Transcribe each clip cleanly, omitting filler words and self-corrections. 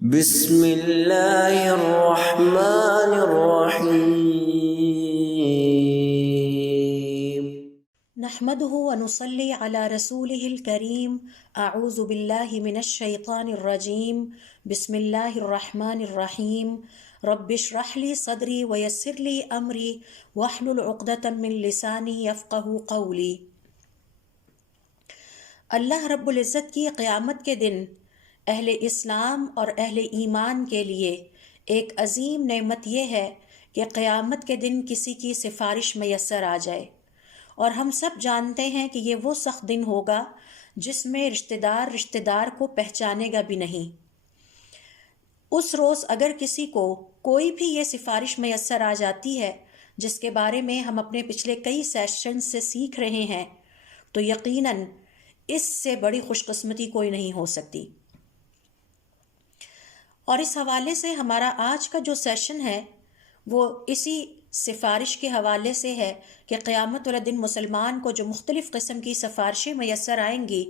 بسم اللہ الرحمن الرحیم۔ نحمده ونصلي على رسوله الكريم اعوذ باللہ من الشیطان الرجیم بسم اللہ الرحمن الرحیم رب اشرح لي صدری ویسر لي امری واحلل عقدۃ من لسانی یفقہوا قولی۔ اللہ رب العزت کی قیامت کے دن اہل اسلام اور اہل ایمان کے لیے ایک عظیم نعمت یہ ہے کہ قیامت کے دن کسی کی سفارش میسر آ جائے، اور ہم سب جانتے ہیں کہ یہ وہ سخت دن ہوگا جس میں رشتہ دار کو پہچانے گا بھی نہیں۔ اس روز اگر کسی کو کوئی بھی یہ سفارش میسر آ جاتی ہے جس کے بارے میں ہم اپنے پچھلے کئی سیشن سے سیکھ رہے ہیں، تو یقیناً اس سے بڑی خوش قسمتی کوئی نہیں ہو سکتی۔ اور اس حوالے سے ہمارا آج کا جو سیشن ہے وہ اسی سفارش کے حوالے سے ہے کہ قیامت والے دن مسلمان کو جو مختلف قسم کی سفارشیں میسر آئیں گی،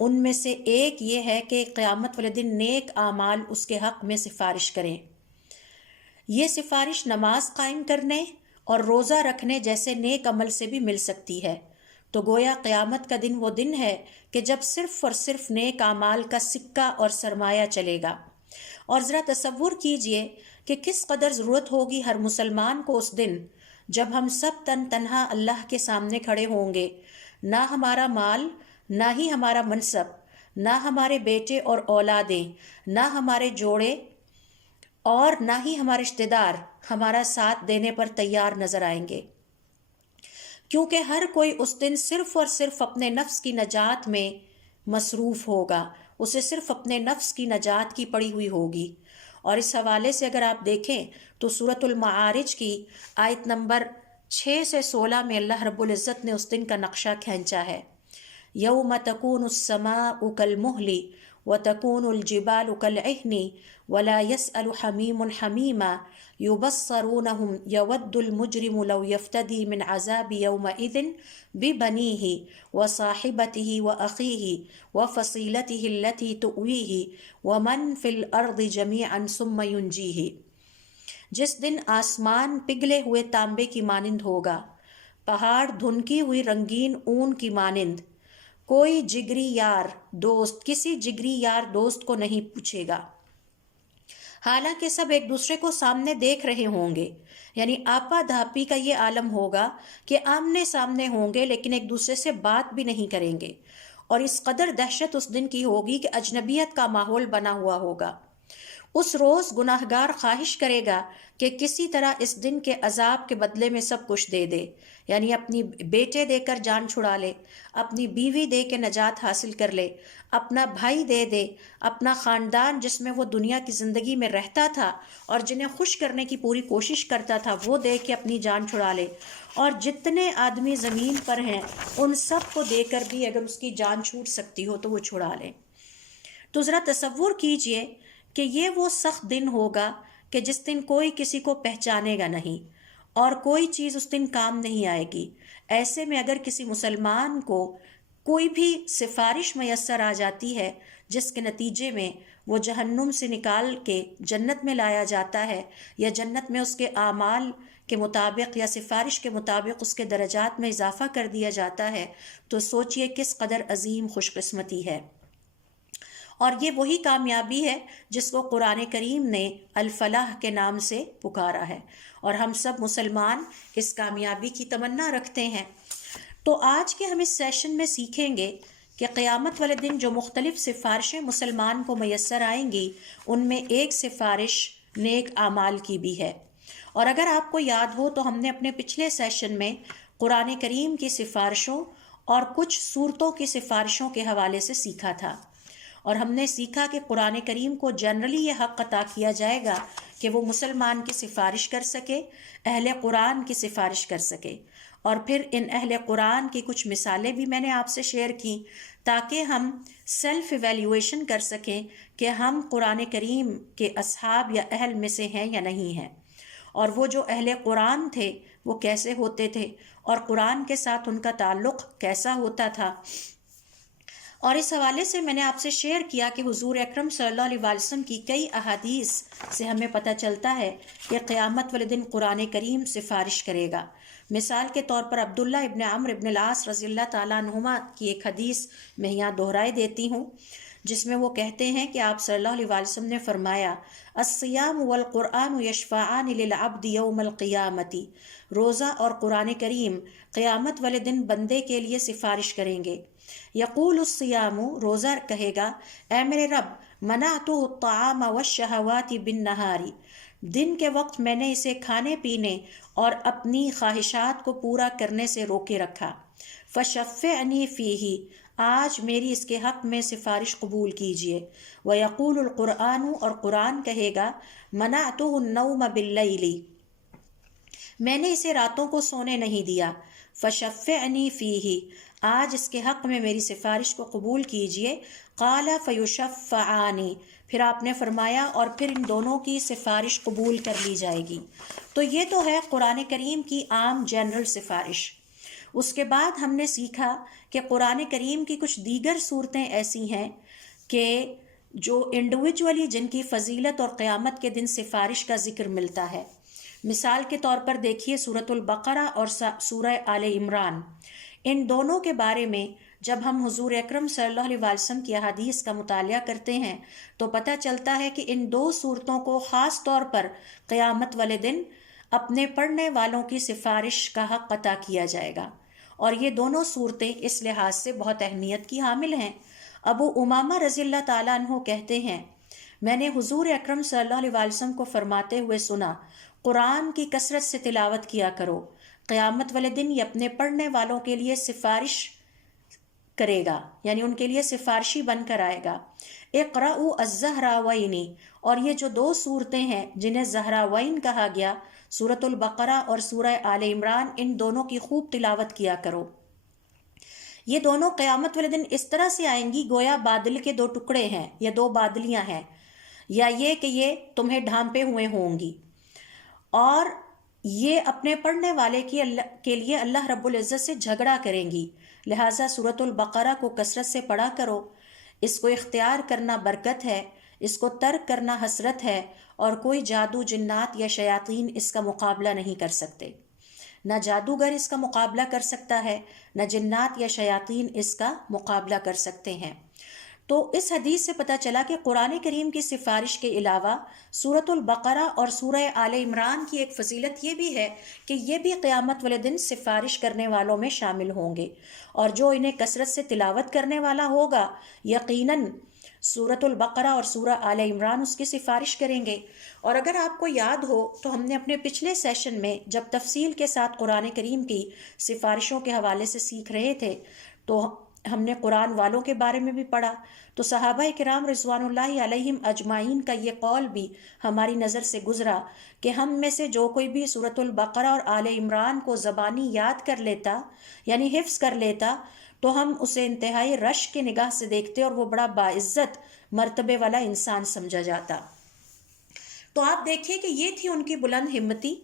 ان میں سے ایک یہ ہے کہ قیامت والے دن نیک اعمال اس کے حق میں سفارش کریں۔ یہ سفارش نماز قائم کرنے اور روزہ رکھنے جیسے نیک عمل سے بھی مل سکتی ہے۔ تو گویا قیامت کا دن وہ دن ہے کہ جب صرف اور صرف نیک اعمال کا سکہ اور سرمایہ چلے گا۔ اور ذرا تصور کیجئے کہ کس قدر ضرورت ہوگی ہر مسلمان کو اس دن جب ہم سب تنہا اللہ کے سامنے کھڑے ہوں گے، نہ ہمارا مال، نہ ہی ہمارا منصب، نہ ہمارے بیٹے اور اولادیں، نہ ہمارے جوڑے، اور نہ ہی ہمارے رشتہ دار ہمارا ساتھ دینے پر تیار نظر آئیں گے، کیونکہ ہر کوئی اس دن صرف اور صرف اپنے نفس کی نجات میں مصروف ہوگا، اسے صرف اپنے نفس کی نجات کی پڑی ہوئی ہوگی۔ اور اس حوالے سے اگر آپ دیکھیں تو سورۃ المعارج کی آیت نمبر 6 سے 16 میں اللہ رب العزت نے اس دن کا نقشہ کھینچا ہے۔ یوم تکون السماء کالمہل وتکون الجبال کالعہن ولا یسأل حمیم حمیما یبصرونہم یود المجرم لو یفتدی من عذاب یومئذ ببنیہ وصاحبتہ واخیہ وفصیلتہ التی تؤویہ ومن فی الارض جمیعا ثم ینجیہ۔ جس دن آسمان پگھلے ہوئے تانبے کی مانند ہوگا، پہاڑ دھنکی ہوئی رنگین اون کی مانند، کوئی جگری یار دوست کسی جگری یار دوست کو نہیں پوچھے گا، حالانکہ سب ایک دوسرے کو سامنے دیکھ رہے ہوں گے۔ یعنی آپا دھاپی کا یہ عالم ہوگا کہ آمنے سامنے ہوں گے لیکن ایک دوسرے سے بات بھی نہیں کریں گے، اور اس قدر دہشت اس دن کی ہوگی کہ اجنبیت کا ماحول بنا ہوا ہوگا۔ اس روز گناہگار خواہش کرے گا کہ کسی طرح اس دن کے عذاب کے بدلے میں سب کچھ دے دے، یعنی اپنی بیٹے دے کر جان چھڑا لے، اپنی بیوی دے کے نجات حاصل کر لے، اپنا بھائی دے دے، اپنا خاندان جس میں وہ دنیا کی زندگی میں رہتا تھا اور جنہیں خوش کرنے کی پوری کوشش کرتا تھا وہ دے کے اپنی جان چھڑا لے، اور جتنے آدمی زمین پر ہیں ان سب کو دے کر بھی اگر اس کی جان چھوٹ سکتی ہو تو وہ چھڑا لے۔ تو ذرا تصور کیجئے کہ یہ وہ سخت دن ہوگا کہ جس دن کوئی کسی کو پہچانے گا نہیں اور کوئی چیز اس دن کام نہیں آئے گی۔ ایسے میں اگر کسی مسلمان کو کوئی بھی سفارش میسر آ جاتی ہے جس کے نتیجے میں وہ جہنم سے نکال کے جنت میں لایا جاتا ہے، یا جنت میں اس کے اعمال کے مطابق یا سفارش کے مطابق اس کے درجات میں اضافہ کر دیا جاتا ہے، تو سوچئے کس قدر عظیم خوش قسمتی ہے۔ اور یہ وہی کامیابی ہے جس کو قرآن کریم نے الفلاح کے نام سے پکارا ہے، اور ہم سب مسلمان اس کامیابی کی تمنا رکھتے ہیں۔ تو آج کے ہم اس سیشن میں سیکھیں گے کہ قیامت والے دن جو مختلف سفارشیں مسلمان کو میسر آئیں گی، ان میں ایک سفارش نیک اعمال کی بھی ہے۔ اور اگر آپ کو یاد ہو تو ہم نے اپنے پچھلے سیشن میں قرآن کریم کی سفارشوں اور کچھ صورتوں کی سفارشوں کے حوالے سے سیکھا تھا، اور ہم نے سیکھا کہ قرآن کریم کو جنرلی یہ حق عطا کیا جائے گا کہ وہ مسلمان کی سفارش کر سکے، اہل قرآن کی سفارش کر سکے۔ اور پھر ان اہل قرآن کی کچھ مثالیں بھی میں نے آپ سے شیئر کی تاکہ ہم سیلف ایویلیویشن کر سکیں کہ ہم قرآن کریم کے اصحاب یا اہل میں سے ہیں یا نہیں ہیں، اور وہ جو اہل قرآن تھے وہ کیسے ہوتے تھے اور قرآن کے ساتھ ان کا تعلق کیسا ہوتا تھا۔ اور اس حوالے سے میں نے آپ سے شیئر کیا کہ حضور اکرم صلی اللہ علیہ وسلم کی کئی احادیث سے ہمیں پتہ چلتا ہے کہ قیامت والے دن قرآن کریم سفارش کرے گا۔ مثال کے طور پر عبداللہ ابن عمرو ابن العاص رضی اللہ تعالیٰ عنہما کی ایک حدیث میں یہاں دہرائے دیتی ہوں، جس میں وہ کہتے ہیں کہ آپ صلی اللہ علیہ وسلم نے فرمایا، الصیام والقرآن یشفعان للعبد یوم القیامت، روزہ اور قرآن کریم قیامت والے دن بندے کے لیے سفارش کریں گے۔ یقول الصیام، روزہ کہے گا، اے میرے رب، منعتہ الطعام والشہوات بالنہار، دن کے وقت میں نے اسے کھانے پینے اور اپنی خواہشات کو پورا کرنے سے روکے رکھا، فشفعنی فیہ، آج میری اس کے حق میں سفارش قبول کیجیے۔ ویقول القرآن، اور قرآن کہے گا، منعتہ النوم باللیل، میں نے اسے راتوں کو سونے نہیں دیا، فشفعنی فیہ، آج اس کے حق میں میری سفارش کو قبول کیجیے۔ قال فیشفعان، پھر آپ نے فرمایا اور پھر ان دونوں کی سفارش قبول کر لی جائے گی۔ تو یہ تو ہے قرآن کریم کی عام جنرل سفارش۔ اس کے بعد ہم نے سیکھا کہ قرآن کریم کی کچھ دیگر صورتیں ایسی ہیں کہ جو انڈیویجولی جن کی فضیلت اور قیامت کے دن سفارش کا ذکر ملتا ہے۔ مثال کے طور پر دیکھیے سورۃ البقرہ اور سورہ آل عمران، ان دونوں کے بارے میں جب ہم حضور اکرم صلی اللہ علیہ وسلم کی احادیث کا مطالعہ کرتے ہیں تو پتہ چلتا ہے کہ ان دو صورتوں کو خاص طور پر قیامت والے دن اپنے پڑھنے والوں کی سفارش کا حق عطا کیا جائے گا، اور یہ دونوں صورتیں اس لحاظ سے بہت اہمیت کی حامل ہیں۔ ابو امامہ رضی اللہ تعالیٰ عنہ کہتے ہیں، میں نے حضور اکرم صلی اللہ علیہ وسلم کو فرماتے ہوئے سنا، قرآن کی کثرت سے تلاوت کیا کرو، قیامت والے دن یہ اپنے پڑھنے والوں کے لیے سفارش کرے گا، یعنی ان کے لیے سفارشی بن کر آئے گا۔ اقرأوا الزہراوین، اور یہ جو دو صورتیں ہیں جنہیں زہراوین کہا گیا، سورۃ البقرہ اور سورہ آل عمران، ان دونوں کی خوب تلاوت کیا کرو۔ یہ دونوں قیامت والے دن اس طرح سے آئیں گی گویا بادل کے دو ٹکڑے ہیں یا دو بادلیاں ہیں، یا یہ کہ یہ تمہیں ڈھانپے ہوئے ہوں گی، اور یہ اپنے پڑھنے والے کے لیے اللہ رب العزت سے جھگڑا کریں گی۔ لہٰذا سورۃ البقرہ کو کثرت سے پڑھا کرو، اس کو اختیار کرنا برکت ہے، اس کو ترک کرنا حسرت ہے، اور کوئی جادو، جنات یا شیاطین اس کا مقابلہ نہیں کر سکتے۔ نہ جادوگر اس کا مقابلہ کر سکتا ہے، نہ جنات یا شیاطین اس کا مقابلہ کر سکتے ہیں۔ تو اس حدیث سے پتہ چلا کہ قرآن کریم کی سفارش کے علاوہ سورۃ البقرہ اور سورہ آل عمران کی ایک فضیلت یہ بھی ہے کہ یہ بھی قیامت والے دن سفارش کرنے والوں میں شامل ہوں گے، اور جو انہیں کثرت سے تلاوت کرنے والا ہوگا یقیناً سورۃ البقرہ اور سورہ آل عمران اس کی سفارش کریں گے۔ اور اگر آپ کو یاد ہو تو ہم نے اپنے پچھلے سیشن میں جب تفصیل کے ساتھ قرآن کریم کی سفارشوں کے حوالے سے سیکھ رہے تھے تو ہم نے قرآن والوں کے بارے میں بھی پڑھا، تو صحابہ کرام رضوان اللہ علیہم اجمعین کا یہ قول بھی ہماری نظر سے گزرا کہ ہم میں سے جو کوئی بھی سورۃ البقرہ اور آل عمران کو زبانی یاد کر لیتا، یعنی حفظ کر لیتا، تو ہم اسے انتہائی رشک کی نگاہ سے دیکھتے اور وہ بڑا باعزت مرتبے والا انسان سمجھا جاتا۔ تو آپ دیکھیے کہ یہ تھی ان کی بلند ہمتی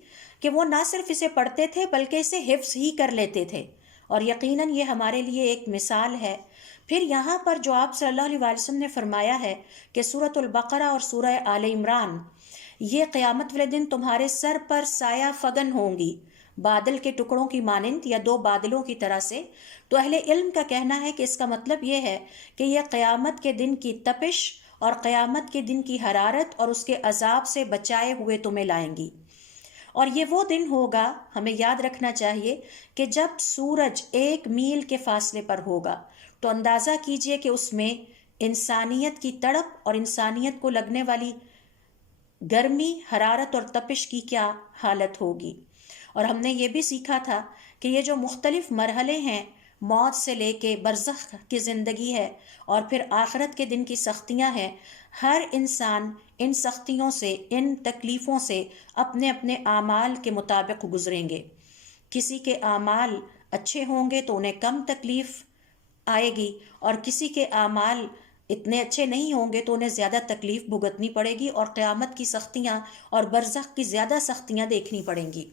کہ وہ نہ صرف اسے پڑھتے تھے بلکہ اسے حفظ ہی کر لیتے تھے، اور یقیناً یہ ہمارے لیے ایک مثال ہے۔ پھر یہاں پر جو آپ صلی اللہ علیہ وسلم نے فرمایا ہے کہ سورۃ البقرہ اور سورہ آل عمران یہ قیامت والے دن تمہارے سر پر سایہ فگن ہوں گی، بادل کے ٹکڑوں کی مانند یا دو بادلوں کی طرح سے، تو اہل علم کا کہنا ہے کہ اس کا مطلب یہ ہے کہ یہ قیامت کے دن کی تپش اور قیامت کے دن کی حرارت اور اس کے عذاب سے بچائے ہوئے تمہیں لائیں گی۔ اور یہ وہ دن ہوگا، ہمیں یاد رکھنا چاہیے کہ جب سورج 1 میل کے فاصلے پر ہوگا، تو اندازہ کیجئے کہ اس میں انسانیت کی تڑپ اور انسانیت کو لگنے والی گرمی، حرارت اور تپش کی کیا حالت ہوگی۔ اور ہم نے یہ بھی سیکھا تھا کہ یہ جو مختلف مرحلے ہیں، موت سے لے کے برزخ کی زندگی ہے اور پھر آخرت کے دن کی سختیاں ہیں، ہر انسان ان سختیوں سے، ان تکلیفوں سے اپنے اپنے اعمال کے مطابق گزریں گے۔ کسی کے اعمال اچھے ہوں گے تو انہیں کم تکلیف آئے گی، اور کسی کے اعمال اتنے اچھے نہیں ہوں گے تو انہیں زیادہ تکلیف بھگتنی پڑے گی، اور قیامت کی سختیاں اور برزخ کی زیادہ سختیاں دیکھنی پڑیں گی۔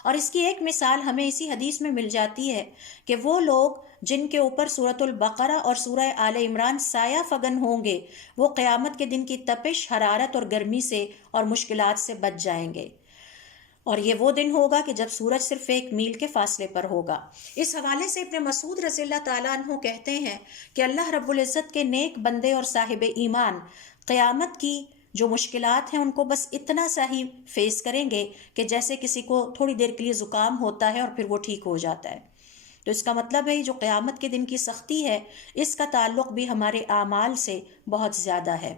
اور اس کی ایک مثال ہمیں اسی حدیث میں مل جاتی ہے کہ وہ لوگ جن کے اوپر سورۃ البقرہ اور سورہ آل عمران سایہ فگن ہوں گے وہ قیامت کے دن کی تپش، حرارت اور گرمی سے اور مشکلات سے بچ جائیں گے، اور یہ وہ دن ہوگا کہ جب سورج صرف 1 میل کے فاصلے پر ہوگا۔ اس حوالے سے ابن مسعود رضی اللہ تعالیٰ عنہ کہتے ہیں کہ اللہ رب العزت کے نیک بندے اور صاحب ایمان قیامت کی جو مشکلات ہیں ان کو بس اتنا سا ہی فیس کریں گے کہ جیسے کسی کو تھوڑی دیر کے لیے زکام ہوتا ہے اور پھر وہ ٹھیک ہو جاتا ہے۔ تو اس کا مطلب ہے جو قیامت کے دن کی سختی ہے اس کا تعلق بھی ہمارے اعمال سے بہت زیادہ ہے۔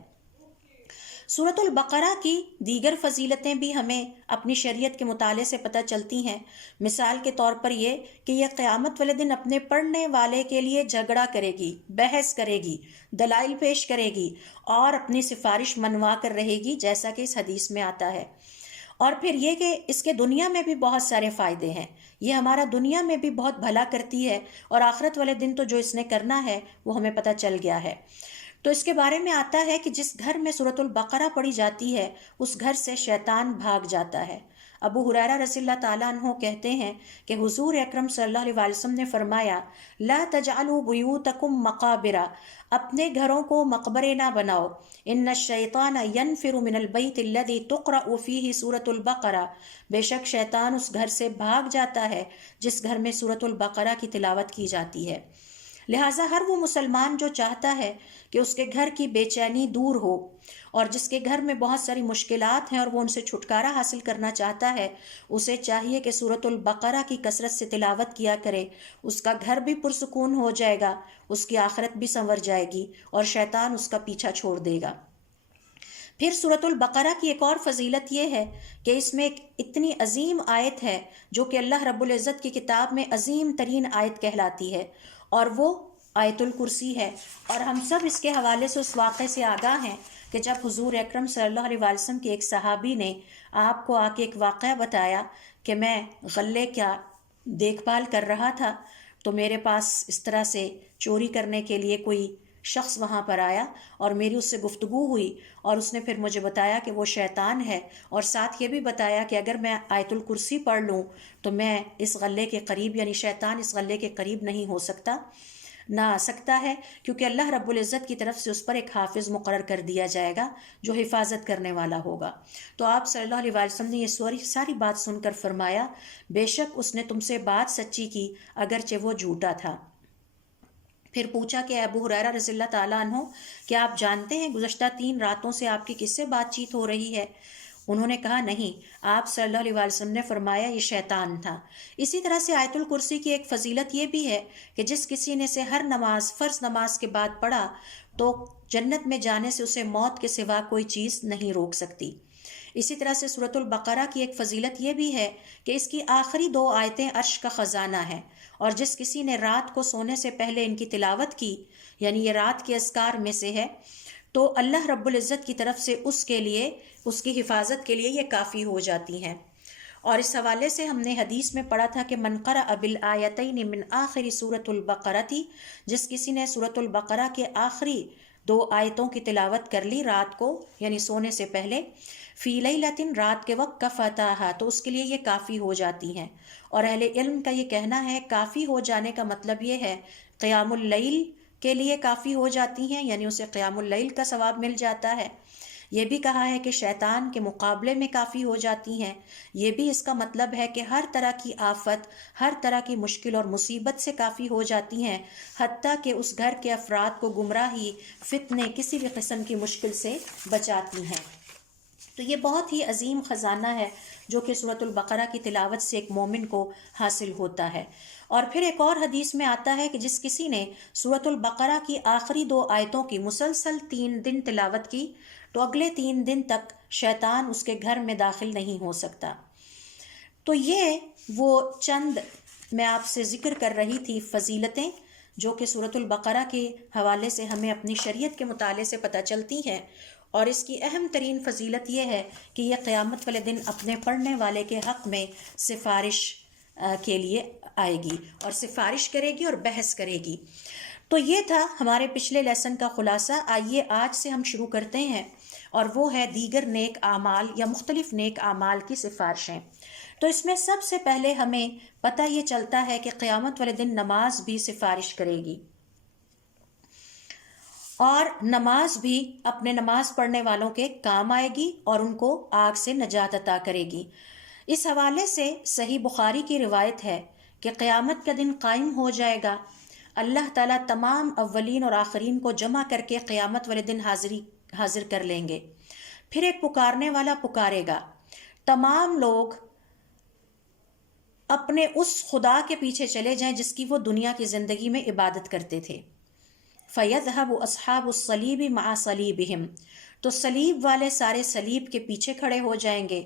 سورۃ البقرہ کی دیگر فضیلتیں بھی ہمیں اپنی شریعت کے مطالعے سے پتہ چلتی ہیں۔ مثال کے طور پر یہ کہ یہ قیامت والے دن اپنے پڑھنے والے کے لیے جھگڑا کرے گی، بحث کرے گی، دلائل پیش کرے گی اور اپنی سفارش منوا کر رہے گی، جیسا کہ اس حدیث میں آتا ہے۔ اور پھر یہ کہ اس کے دنیا میں بھی بہت سارے فائدے ہیں، یہ ہمارا دنیا میں بھی بہت بھلا کرتی ہے، اور آخرت والے دن تو جو اس نے کرنا ہے وہ ہمیں پتہ چل گیا ہے۔ تو اس کے بارے میں آتا ہے کہ جس گھر میں سورۃ البقرہ پڑھی جاتی ہے اس گھر سے شیطان بھاگ جاتا ہے۔ ابو ہریرہ رضی اللہ تعالیٰ عنہ کہتے ہیں کہ حضور اکرم صلی اللہ علیہ وسلم نے فرمایا، لا تجعلوا بیوتکم مقابرا، اپنے گھروں کو مقبرے نہ بناؤ، ان الشیطان ینفر من البیت الذی تقرأ فیہ سورۃ البقرہ، بے شک شیطان اس گھر سے بھاگ جاتا ہے جس گھر میں سورۃ البقرہ کی تلاوت کی جاتی ہے۔ لہٰذا ہر وہ مسلمان جو چاہتا ہے کہ اس کے گھر کی بے چینی دور ہو اور جس کے گھر میں بہت ساری مشکلات ہیں اور وہ ان سے چھٹکارا حاصل کرنا چاہتا ہے، اسے چاہیے کہ سورۃ البقرہ کی کثرت سے تلاوت کیا کرے۔ اس کا گھر بھی پرسکون ہو جائے گا، اس کی آخرت بھی سنور جائے گی اور شیطان اس کا پیچھا چھوڑ دے گا۔ پھر سورۃ البقرہ کی ایک اور فضیلت یہ ہے کہ اس میں ایک اتنی عظیم آیت ہے جو کہ اللہ رب العزت کی کتاب میں عظیم ترین آیت کہلاتی ہے، اور وہ آیت الکرسی ہے۔ اور ہم سب اس کے حوالے سے اس واقعے سے آگاہ ہیں کہ جب حضور اکرم صلی اللہ علیہ وسلم کے ایک صحابی نے آپ کو آ کے ایک واقعہ بتایا کہ میں غلے کا دیکھ بھال کر رہا تھا تو میرے پاس اس طرح سے چوری کرنے کے لیے کوئی شخص وہاں پر آیا اور میری اس سے گفتگو ہوئی، اور اس نے پھر مجھے بتایا کہ وہ شیطان ہے، اور ساتھ یہ بھی بتایا کہ اگر میں آیت الکرسی پڑھ لوں تو میں اس غلے کے قریب، یعنی شیطان اس غلے کے قریب نہیں ہو سکتا، نہ آ سکتا ہے، کیونکہ اللہ رب العزت کی طرف سے اس پر ایک حافظ مقرر کر دیا جائے گا جو حفاظت کرنے والا ہوگا۔ تو آپ صلی اللہ علیہ وسلم نے یہ ساری بات سن کر فرمایا، بے شک اس نے تم سے بات سچی کی اگرچہ وہ جھوٹا تھا۔ پھر پوچھا کہ ابو ہریرہ رضی اللہ تعالیٰ عنہ، کیا آپ جانتے ہیں گزشتہ 3 راتوں سے آپ کی کس سے بات چیت ہو رہی ہے؟ انہوں نے کہا نہیں۔ آپ صلی اللہ علیہ وسلم نے فرمایا یہ شیطان تھا۔ اسی طرح سے آیت الکرسی کی ایک فضیلت یہ بھی ہے کہ جس کسی نے اسے ہر نماز، فرض نماز کے بعد پڑھا تو جنت میں جانے سے اسے موت کے سوا کوئی چیز نہیں روک سکتی۔ اسی طرح سے سورۃ البقرہ کی ایک فضیلت یہ بھی ہے کہ اس کی آخری 2 آیتیں عرش کا خزانہ ہیں، اور جس کسی نے رات کو سونے سے پہلے ان کی تلاوت کی، یعنی یہ رات کے اذکار میں سے ہے، تو اللہ رب العزت کی طرف سے اس کے لیے، اس کی حفاظت کے لیے یہ کافی ہو جاتی ہیں۔ اور اس حوالے سے ہم نے حدیث میں پڑھا تھا کہ من قرأ بالآیتین من آخر سورۃ البقرہ، جس کسی نے سورۃ البقرہ کے آخری 2 آیتوں کی تلاوت کر لی رات کو، یعنی سونے سے پہلے، فی لیلۃ، رات کے وقت، کفتاھا، تو اس کے لیے یہ کافی ہو جاتی ہیں۔ اور اہل علم کا یہ کہنا ہے کافی ہو جانے کا مطلب یہ ہے قیام اللیل کے لیے کافی ہو جاتی ہیں، یعنی اسے قیام اللیل کا ثواب مل جاتا ہے۔ یہ بھی کہا ہے کہ شیطان کے مقابلے میں کافی ہو جاتی ہیں۔ یہ بھی اس کا مطلب ہے کہ ہر طرح کی آفت، ہر طرح کی مشکل اور مصیبت سے کافی ہو جاتی ہیں، حتیٰ کہ اس گھر کے افراد کو گمراہی، فتنے، کسی بھی قسم کی مشکل سے بچاتی ہیں۔ تو یہ بہت ہی عظیم خزانہ ہے جو کہ سورۃ البقرہ کی تلاوت سے ایک مومن کو حاصل ہوتا ہے۔ اور پھر ایک اور حدیث میں آتا ہے کہ جس کسی نے سورۃ البقرہ کی آخری 2 آیتوں کی مسلسل 3 دن تلاوت کی تو اگلے 3 دن تک شیطان اس کے گھر میں داخل نہیں ہو سکتا۔ تو یہ وہ چند میں آپ سے ذکر کر رہی تھی فضیلتیں جو کہ سورۃ البقرہ کے حوالے سے ہمیں اپنی شریعت کے مطالعے سے پتہ چلتی ہیں، اور اس کی اہم ترین فضیلت یہ ہے کہ یہ قیامت والے دن اپنے پڑھنے والے کے حق میں سفارش کے لیے آئے گی اور سفارش کرے گی اور بحث کرے گی۔ تو یہ تھا ہمارے پچھلے لیسن کا خلاصہ. آئیے آج سے ہم شروع کرتے ہیں، اور وہ ہے دیگر نیک اعمال یا مختلف نیک اعمال کی سفارشیں. تو اس میں سب سے پہلے ہمیں پتہ یہ چلتا ہے کہ قیامت والے دن نماز بھی سفارش کرے گی، اور نماز بھی اپنے نماز پڑھنے والوں کے کام آئے گی اور ان کو آگ سے نجات عطا کرے گی. اس حوالے سے صحیح بخاری کی روایت ہے کہ قیامت کا دن قائم ہو جائے گا، اللہ تعالیٰ تمام اولین اور آخرین کو جمع کر کے قیامت والے دن حاضر کر لیں گے. پھر ایک پکارنے والا پکارے گا، تمام لوگ اپنے اس خدا کے پیچھے چلے جائیں جس کی وہ دنیا کی زندگی میں عبادت کرتے تھے. فَيَذْهَبُ أَصْحَابُ الصَّلِيبِ مَعَ صَلِيبِهِمْ، تو صلیب والے سارے صلیب کے پیچھے کھڑے ہو جائیں گے.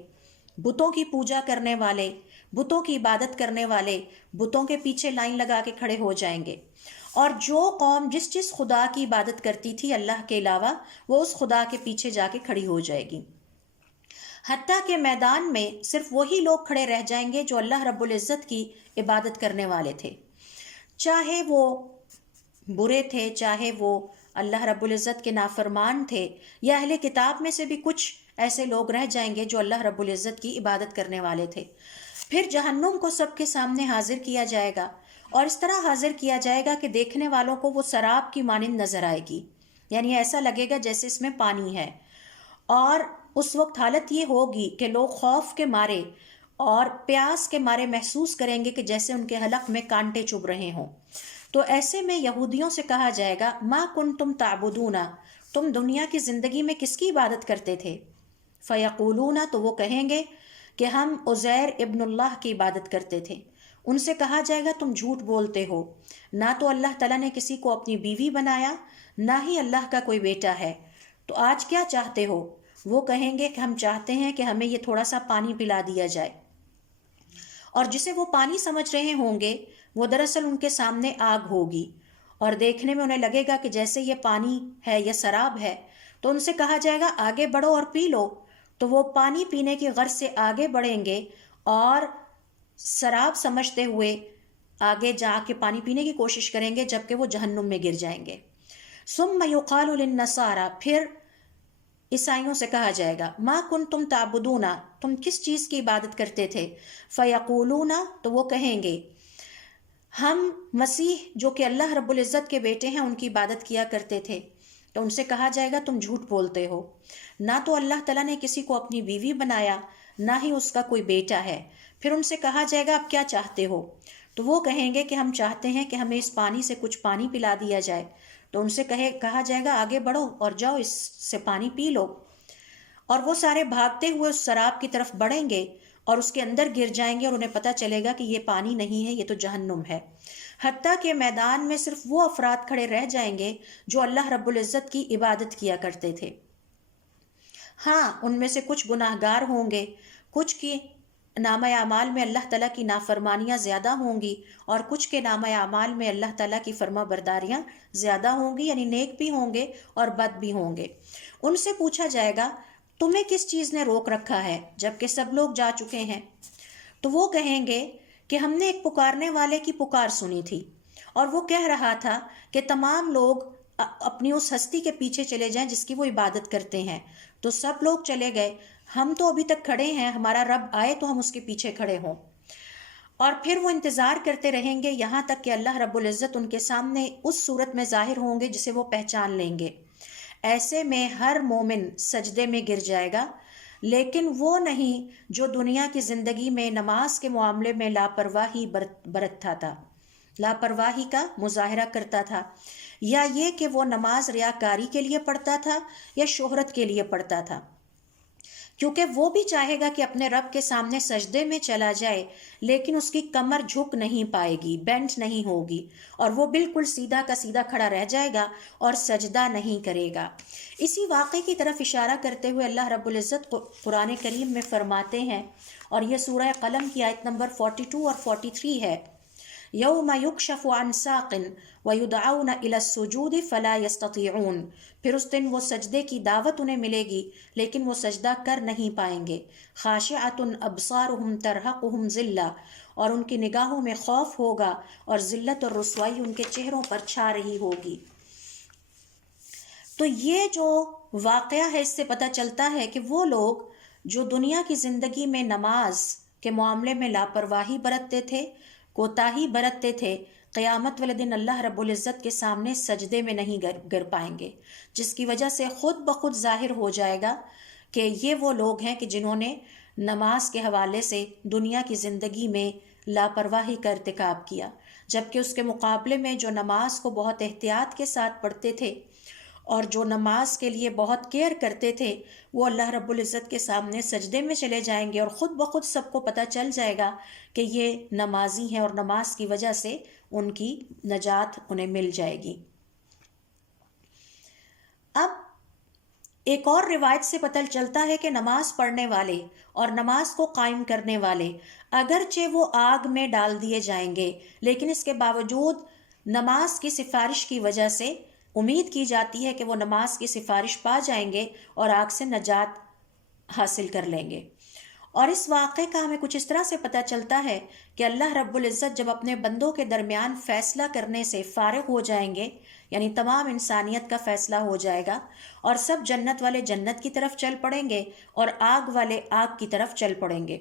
بتوں کی پوجا کرنے والے، بتوں کی عبادت کرنے والے بتوں کے پیچھے لائن لگا کے کھڑے ہو جائیں گے، اور جو قوم جس خدا کی عبادت کرتی تھی اللہ کے علاوہ، وہ اس خدا کے پیچھے جا کے کھڑی ہو جائے گی. حتیٰ کہ میدان میں صرف وہی لوگ کھڑے رہ جائیں گے جو اللہ رب العزت کی عبادت کرنے والے تھے، چاہے وہ برے تھے، چاہے وہ اللہ رب العزت کے نافرمان تھے، یا اہل کتاب میں سے بھی کچھ ایسے لوگ رہ جائیں گے جو اللہ رب العزت کی عبادت کرنے والے تھے. پھر جہنم کو سب کے سامنے حاضر کیا جائے گا، اور اس طرح حاضر کیا جائے گا کہ دیکھنے والوں کو وہ سراب کی مانند نظر آئے گی، یعنی ایسا لگے گا جیسے اس میں پانی ہے. اور اس وقت حالت یہ ہوگی کہ لوگ خوف کے مارے اور پیاس کے مارے محسوس کریں گے کہ جیسے ان کے حلق میں کانٹے چبھ رہے ہوں. تو ایسے میں یہودیوں سے کہا جائے گا، ما کنتم تعبدون، تم دنیا کی زندگی میں کس کی عبادت کرتے تھے؟ فیقولون، تو وہ کہیں گے کہ ہم عزیر ابن اللہ کی عبادت کرتے تھے. ان سے کہا جائے گا تم جھوٹ بولتے ہو، نہ تو اللہ تعالیٰ نے کسی کو اپنی بیوی بنایا، نہ ہی اللہ کا کوئی بیٹا ہے، تو آج کیا چاہتے ہو؟ وہ کہیں گے کہ ہم چاہتے ہیں کہ ہمیں یہ تھوڑا سا پانی پلا دیا جائے. اور جسے وہ پانی سمجھ رہے ہوں گے وہ دراصل ان کے سامنے آگ ہوگی، اور دیکھنے میں انہیں لگے گا کہ جیسے یہ پانی ہے یا سراب ہے. تو ان سے کہا جائے گا آگے بڑھو اور پی لو، تو وہ پانی پینے کی غرض سے آگے بڑھیں گے اور سراب سمجھتے ہوئے آگے جا کے پانی پینے کی کوشش کریں گے، جبکہ وہ جہنم میں گر جائیں گے. ثم یقال للنصارى، پھر عیسائیوں سے کہا جائے گا، ما کنتم تعبدون، تم کس چیز کی عبادت کرتے تھے؟ فیقولون، تو وہ کہیں گے ہم مسیح جو کہ اللہ رب العزت کے بیٹے ہیں ان کی عبادت کیا کرتے تھے. تو ان سے کہا جائے گا تم جھوٹ بولتے ہو، نہ تو اللہ تعالیٰ نے کسی کو اپنی بیوی بنایا، نہ ہی اس کا کوئی بیٹا ہے. پھر ان سے کہا جائے گا اب کیا چاہتے ہو؟ تو وہ کہیں گے کہ ہم چاہتے ہیں کہ ہمیں اس پانی سے کچھ پانی پلا دیا جائے. تو ان سے کہا جائے گا آگے بڑھو اور جاؤ اس سے پانی پی لو. اور وہ سارے بھاگتے ہوئے اس سراب کی طرف بڑھیں گے اور اس کے اندر گر جائیں گے، اور انہیں پتہ چلے گا کہ یہ پانی نہیں ہے، یہ تو جہنم ہے. حتیٰ کہ میدان میں صرف وہ افراد کھڑے رہ جائیں گے جو اللہ رب العزت کی عبادت کیا کرتے تھے. ہاں، ان میں سے کچھ گناہ گار ہوں گے، کچھ کی نامہ اعمال میں اللہ تعالیٰ کی نافرمانیاں زیادہ ہوں گی، اور کچھ کے نامہ اعمال میں اللہ تعالیٰ کی فرما برداریاں زیادہ ہوں گی، یعنی نیک بھی ہوں گے اور بد بھی ہوں گے. ان سے پوچھا جائے گا تمہیں کس چیز نے روک رکھا ہے جبکہ سب لوگ جا چکے ہیں؟ تو وہ کہیں گے کہ ہم نے ایک پکارنے والے کی پکار سنی تھی، اور وہ کہہ رہا تھا کہ تمام لوگ اپنی اس ہستی کے پیچھے چلے جائیں جس کی وہ عبادت کرتے ہیں. تو سب لوگ چلے گئے، ہم تو ابھی تک کھڑے ہیں، ہمارا رب آئے تو ہم اس کے پیچھے کھڑے ہوں. اور پھر وہ انتظار کرتے رہیں گے یہاں تک کہ اللہ رب العزت ان کے سامنے اس صورت میں ظاہر ہوں گے جسے وہ پہچان لیں گے. ایسے میں ہر مومن سجدے میں گر جائے گا، لیکن وہ نہیں جو دنیا کی زندگی میں نماز کے معاملے میں لاپرواہی برتتا تھا، لاپرواہی کا مظاہرہ کرتا تھا، یا یہ کہ وہ نماز ریاکاری کے لیے پڑھتا تھا یا شہرت کے لیے پڑھتا تھا. کیونکہ وہ بھی چاہے گا کہ اپنے رب کے سامنے سجدے میں چلا جائے، لیکن اس کی کمر جھک نہیں پائے گی، بینڈ نہیں ہوگی، اور وہ بالکل سیدھا کا سیدھا کھڑا رہ جائے گا اور سجدہ نہیں کرے گا. اسی واقعے کی طرف اشارہ کرتے ہوئے اللہ رب العزت قرآن کریم میں فرماتے ہیں، اور یہ سورہ قلم کی آیت نمبر 42 اور 43 ہے، یوم یکشف عن ساق ویدعون الی السجود فلا یستطیعون، پھر اس دن وہ سجدے کی دعوت انہیں ملے گی لیکن وہ سجدہ کر نہیں پائیں گے. خاشعۃ ابصارہم ترہقہم ذلہ، اور ان کی نگاہوں میں خوف ہوگا اور ذلت اور رسوائی ان کے چہروں پر چھا رہی ہوگی۔ تو یہ جو واقعہ ہے اس سے پتہ چلتا ہے کہ وہ لوگ جو دنیا کی زندگی میں نماز کے معاملے میں لاپرواہی برتتے تھے، کوتاہی برتتے تھے، قیامت والے دن اللہ رب العزت کے سامنے سجدے میں نہیں گر پائیں گے، جس کی وجہ سے خود بخود ظاہر ہو جائے گا کہ یہ وہ لوگ ہیں کہ جنہوں نے نماز کے حوالے سے دنیا کی زندگی میں لاپرواہی کا ارتکاب کیا، جبکہ اس کے مقابلے میں جو نماز کو بہت احتیاط کے ساتھ پڑھتے تھے اور جو نماز کے لیے بہت کیئر کرتے تھے، وہ اللہ رب العزت کے سامنے سجدے میں چلے جائیں گے اور خود بخود سب کو پتہ چل جائے گا کہ یہ نمازی ہیں اور نماز کی وجہ سے ان کی نجات انہیں مل جائے گی۔ اب ایک اور روایت سے پتہ چلتا ہے کہ نماز پڑھنے والے اور نماز کو قائم کرنے والے اگرچہ وہ آگ میں ڈال دیے جائیں گے، لیکن اس کے باوجود نماز کی سفارش کی وجہ سے امید کی جاتی ہے کہ وہ نماز کی سفارش پا جائیں گے اور آگ سے نجات حاصل کر لیں گے۔ اور اس واقعے کا ہمیں کچھ اس طرح سے پتہ چلتا ہے کہ اللہ رب العزت جب اپنے بندوں کے درمیان فیصلہ کرنے سے فارغ ہو جائیں گے، یعنی تمام انسانیت کا فیصلہ ہو جائے گا اور سب جنت والے جنت کی طرف چل پڑیں گے اور آگ والے آگ کی طرف چل پڑیں گے،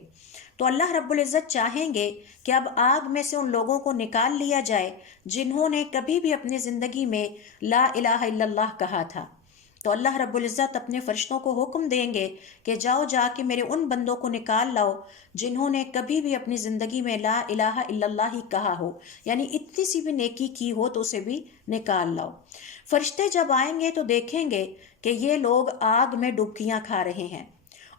تو اللہ رب العزت چاہیں گے کہ اب آگ میں سے ان لوگوں کو نکال لیا جائے جنہوں نے کبھی بھی اپنی زندگی میں لا الہ الا اللہ کہا تھا۔ تو اللہ رب العزت اپنے فرشتوں کو حکم دیں گے کہ جاؤ جا کے میرے ان بندوں کو نکال لاؤ جنہوں نے کبھی بھی اپنی زندگی میں لا الہ الا اللہ ہی کہا ہو، یعنی اتنی سی بھی نیکی کی ہو تو اسے بھی نکال لاؤ۔ فرشتے جب آئیں گے تو دیکھیں گے کہ یہ لوگ آگ میں ڈبکیاں کھا رہے ہیں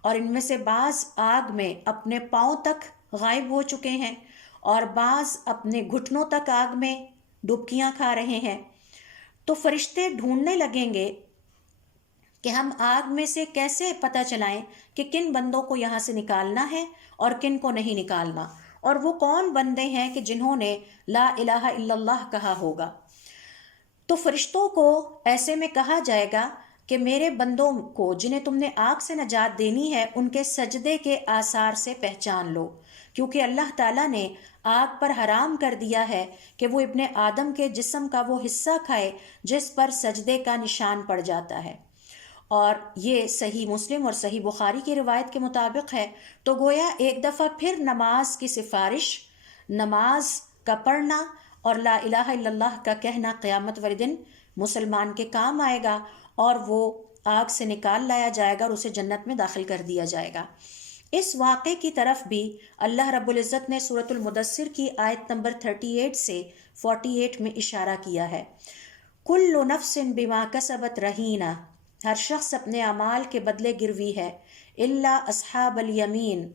اور ان میں سے بعض آگ میں اپنے پاؤں تک غائب ہو چکے ہیں اور بعض اپنے گھٹنوں تک آگ میں ڈبکیاں کھا رہے ہیں۔ تو فرشتے ڈھونڈنے لگیں گے کہ ہم آگ میں سے کیسے پتہ چلائیں کہ کن بندوں کو یہاں سے نکالنا ہے اور کن کو نہیں نکالنا، اور وہ کون بندے ہیں کہ جنہوں نے لا الہ الا اللہ کہا ہوگا۔ تو فرشتوں کو ایسے میں کہا جائے گا کہ میرے بندوں کو جنہیں تم نے آگ سے نجات دینی ہے ان کے سجدے کے آثار سے پہچان لو، کیونکہ اللہ تعالیٰ نے آگ پر حرام کر دیا ہے کہ وہ ابن آدم کے جسم کا وہ حصہ کھائے جس پر سجدے کا نشان پڑ جاتا ہے، اور یہ صحیح مسلم اور صحیح بخاری کی روایت کے مطابق ہے۔ تو گویا ایک دفعہ پھر نماز کی سفارش، نماز کا پڑھنا اور لا الہ الا اللہ کا کہنا قیامت والے دن مسلمان کے کام آئے گا اور وہ آگ سے نکال لایا جائے گا اور اسے جنت میں داخل کر دیا جائے گا۔ اس واقعے کی طرف بھی اللہ رب العزت نے سورۃ المدثر کی آیت نمبر 38 سے 48 میں اشارہ کیا ہے۔ کل نفس بما کسبت رہینہ، ہر شخص اپنے اعمال کے بدلے گروی ہے، الا اصحاب الیمین،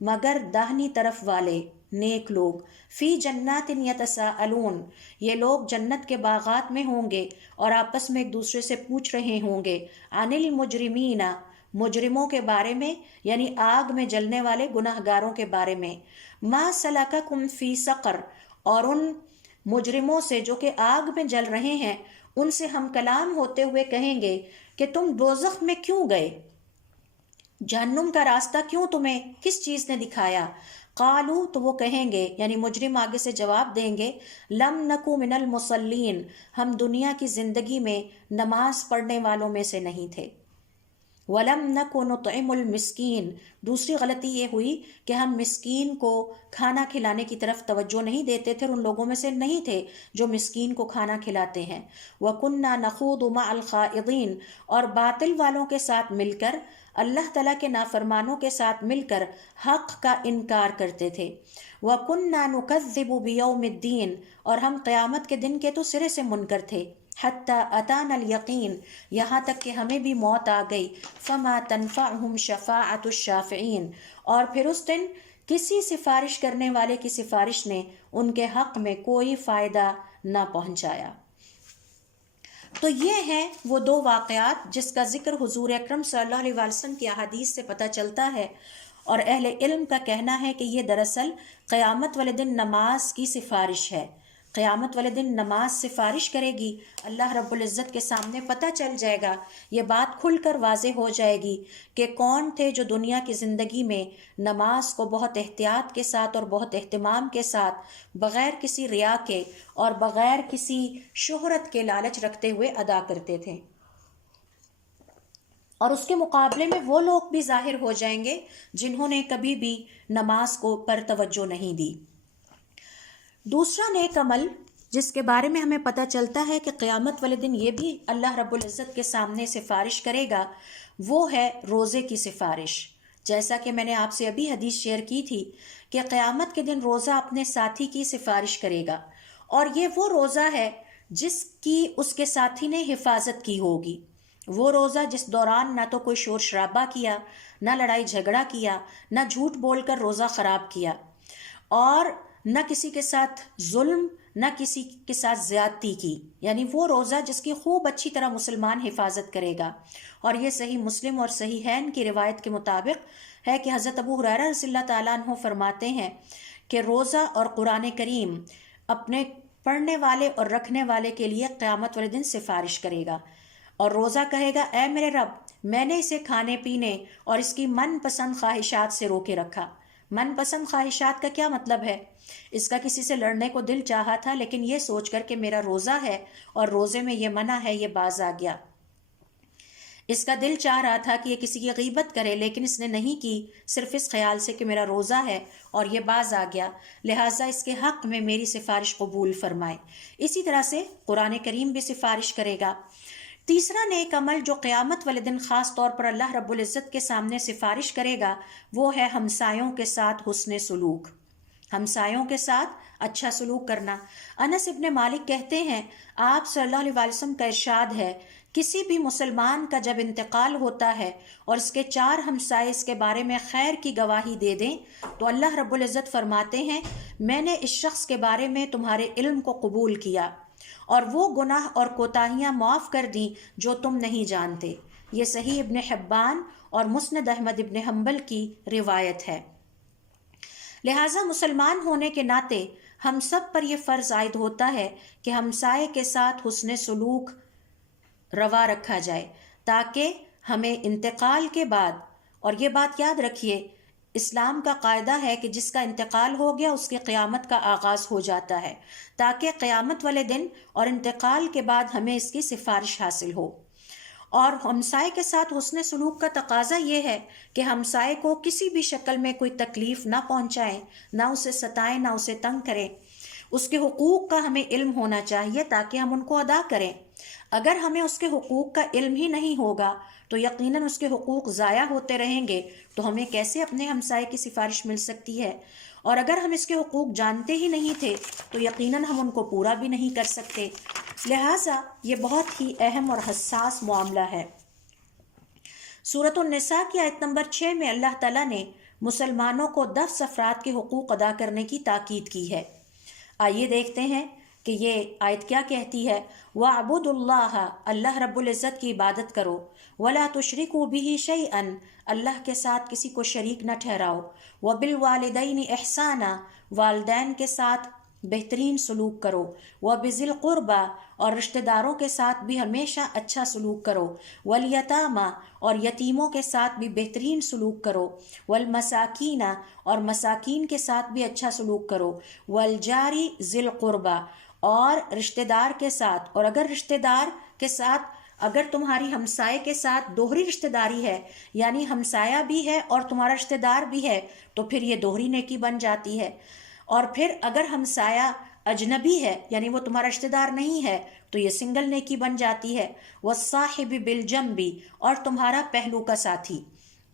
مگر داہنی طرف والے نیک لوگ، فی جنات یتساءلون، یہ لوگ جنت کے باغات میں ہوں گے اور آپس میں ایک دوسرے سے پوچھ رہے ہوں گے، عن المجرمین، مجرموں کے بارے میں، یعنی آگ میں جلنے والے گناہ گاروں کے بارے میں، ما سلککم فی سقر، اور ان مجرموں سے جو کہ آگ میں جل رہے ہیں ان سے ہم کلام ہوتے ہوئے کہیں گے کہ تم دوزخ میں کیوں گئے، جہنم کا راستہ کیوں تمہیں کس چیز نے دکھایا؟ قالو، تو وہ کہیں گے یعنی مجرم آگے سے جواب دیں گے، لم نکو من المصلین، ہم دنیا کی زندگی میں نماز پڑھنے والوں میں سے نہیں تھے، وَلَمْ نَكُ نُطْعِمُ الْمِسْكِينَ، دوسری غلطی یہ ہوئی کہ ہم مسکین کو کھانا کھلانے کی طرف توجہ نہیں دیتے تھے اور ان لوگوں میں سے نہیں تھے جو مسکین کو کھانا کھلاتے ہیں، وَكُنَّا نَخُوضُ مَعَ الْخَائِضِينَ، اور باطل والوں کے ساتھ مل کر، اللہ تعالیٰ کے نافرمانوں کے ساتھ مل کر حق کا انکار کرتے تھے، وَكُنَّا نُكَذِّبُ بِيَوْمِ الدِّينِ، اور ہم قیامت کے دن کے تو سرے سے منکر تھے، حتی اتانا الیقین، یہاں تک کہ ہمیں بھی موت آ گئی، فما تنفعہم شفاعت الشافعین، اور پھر اس دن کسی سفارش کرنے والے کی سفارش نے ان کے حق میں کوئی فائدہ نہ پہنچایا۔ تو یہ ہیں وہ دو واقعات جس کا ذکر حضور اکرم صلی اللہ علیہ وسلم کی احادیث سے پتہ چلتا ہے، اور اہل علم کا کہنا ہے کہ یہ دراصل قیامت والے دن نماز کی سفارش ہے، قیامت والے دن نماز سفارش کرے گی، اللہ رب العزت کے سامنے پتہ چل جائے گا، یہ بات کھل کر واضح ہو جائے گی کہ کون تھے جو دنیا کی زندگی میں نماز کو بہت احتیاط کے ساتھ اور بہت اہتمام کے ساتھ بغیر کسی ریا کے اور بغیر کسی شہرت کے لالچ رکھتے ہوئے ادا کرتے تھے، اور اس کے مقابلے میں وہ لوگ بھی ظاہر ہو جائیں گے جنہوں نے کبھی بھی نماز کو پر توجہ نہیں دی۔ دوسرا نیک عمل جس کے بارے میں ہمیں پتہ چلتا ہے کہ قیامت والے دن یہ بھی اللہ رب العزت کے سامنے سفارش کرے گا، وہ ہے روزے کی سفارش۔ جیسا کہ میں نے آپ سے ابھی حدیث شیئر کی تھی کہ قیامت کے دن روزہ اپنے ساتھی کی سفارش کرے گا، اور یہ وہ روزہ ہے جس کی اس کے ساتھی نے حفاظت کی ہوگی، وہ روزہ جس دوران نہ تو کوئی شور شرابہ کیا، نہ لڑائی جھگڑا کیا، نہ جھوٹ بول کر روزہ خراب کیا، اور نہ کسی کے ساتھ ظلم، نہ کسی کے ساتھ زیادتی کی، یعنی وہ روزہ جس کی خوب اچھی طرح مسلمان حفاظت کرے گا۔ اور یہ صحیح مسلم اور صحیحین کی روایت کے مطابق ہے کہ حضرت ابو ہریرہ رضی اللہ تعالیٰ عنہ فرماتے ہیں کہ روزہ اور قرآن کریم اپنے پڑھنے والے اور رکھنے والے کے لیے قیامت والے دن سفارش کرے گا، اور روزہ کہے گا اے میرے رب، میں نے اسے کھانے پینے اور اس کی من پسند خواہشات سے روکے رکھا۔ من پسند خواہشات کا کیا مطلب ہے؟ اس کا کسی سے لڑنے کو دل چاہا تھا، لیکن یہ سوچ کر کہ میرا روزہ ہے اور روزے میں یہ منع ہے، یہ باز آ گیا۔ اس کا دل چاہ رہا تھا کہ یہ کسی کی غیبت کرے، لیکن اس نے نہیں کی، صرف اس خیال سے کہ میرا روزہ ہے اور یہ باز آ گیا، لہٰذا اس کے حق میں میری سفارش قبول فرمائے۔ اسی طرح سے قرآن کریم بھی سفارش کرے گا۔ تیسرا نیک عمل جو قیامت والے دن خاص طور پر اللہ رب العزت کے سامنے سفارش کرے گا، وہ ہے ہمسایوں کے ساتھ حسن سلوک، ہمسایوں کے ساتھ اچھا سلوک کرنا۔ انس ابن مالک کہتے ہیں آپ صلی اللہ علیہ وسلم کا ارشاد ہے، کسی بھی مسلمان کا جب انتقال ہوتا ہے اور اس کے 4 ہمسائے اس کے بارے میں خیر کی گواہی دے دیں تو اللہ رب العزت فرماتے ہیں میں نے اس شخص کے بارے میں تمہارے علم کو قبول کیا اور وہ گناہ اور کوتاہیاں معاف کر دیں جو تم نہیں جانتے۔ یہ صحیح ابن حبان اور مسند احمد ابن حنبل کی روایت ہے۔ لہٰذا مسلمان ہونے کے ناطے ہم سب پر یہ فرض عائد ہوتا ہے کہ ہمسائے کے ساتھ حسن سلوک روا رکھا جائے، تاکہ ہمیں انتقال کے بعد، اور یہ بات یاد رکھیے اسلام کا قاعدہ ہے کہ جس کا انتقال ہو گیا اس کی قیامت کا آغاز ہو جاتا ہے، تاکہ قیامت والے دن اور انتقال کے بعد ہمیں اس کی سفارش حاصل ہو۔ اور ہمسائے کے ساتھ حسن سلوک کا تقاضا یہ ہے کہ ہمسائے کو کسی بھی شکل میں کوئی تکلیف نہ پہنچائیں، نہ اسے ستائیں، نہ اسے تنگ کریں۔ اس کے حقوق کا ہمیں علم ہونا چاہیے تاکہ ہم ان کو ادا کریں۔ اگر ہمیں اس کے حقوق کا علم ہی نہیں ہوگا تو یقیناً اس کے حقوق ضائع ہوتے رہیں گے، تو ہمیں کیسے اپنے ہمسائے کی سفارش مل سکتی ہے؟ اور اگر ہم اس کے حقوق جانتے ہی نہیں تھے تو یقیناً ہم ان کو پورا بھی نہیں کر سکتے۔ لہٰذا یہ بہت ہی اہم اور حساس معاملہ ہے۔ سورۃ النساء کی آیت نمبر 6 میں اللہ تعالیٰ نے مسلمانوں کو 10 افراد کے حقوق ادا کرنے کی تاکید کی ہے۔ آئیے دیکھتے ہیں کہ یہ آیت کیا کہتی ہے۔ وَاعْبُدُوا اللَّهَ، اللہ رب العزت کی عبادت کرو، وَلَا تُشْرِكُوا بِهِ شَيْئًا، اللہ کے ساتھ کسی کو شریک نہ ٹھہراؤ، وَبِالْوَالِدَيْنِ إِحْسَانًا، والدین کے ساتھ بہترین سلوک کرو، وَبِذِي الْقُرْبَى، اور رشتہ داروں کے ساتھ بھی ہمیشہ اچھا سلوک کرو، وَالْيَتَامَى، اور یتیموں کے ساتھ بھی بہترین سلوک کرو، وَالْمَسَاكِينَ، اور مساکین کے ساتھ بھی اچھا سلوک کرو، وَالْجَارِ ذِي الْقُرْبَى، اور رشتہ دار کے ساتھ، اور اگر رشتہ دار کے ساتھ، اگر تمہاری ہمسائے کے ساتھ دوہری رشتہ داری ہے، یعنی ہمسایہ بھی ہے اور تمہارا رشتہ دار بھی ہے، تو پھر یہ دوہری نیکی بن جاتی ہے۔ اور پھر اگر ہمسایہ اجنبی ہے، یعنی وہ تمہارا رشتہ دار نہیں ہے، تو یہ سنگل نیکی بن جاتی ہے۔ وَالصَّاحِبِ بِالْجَنبِ، اور تمہارا پہلو کا ساتھی۔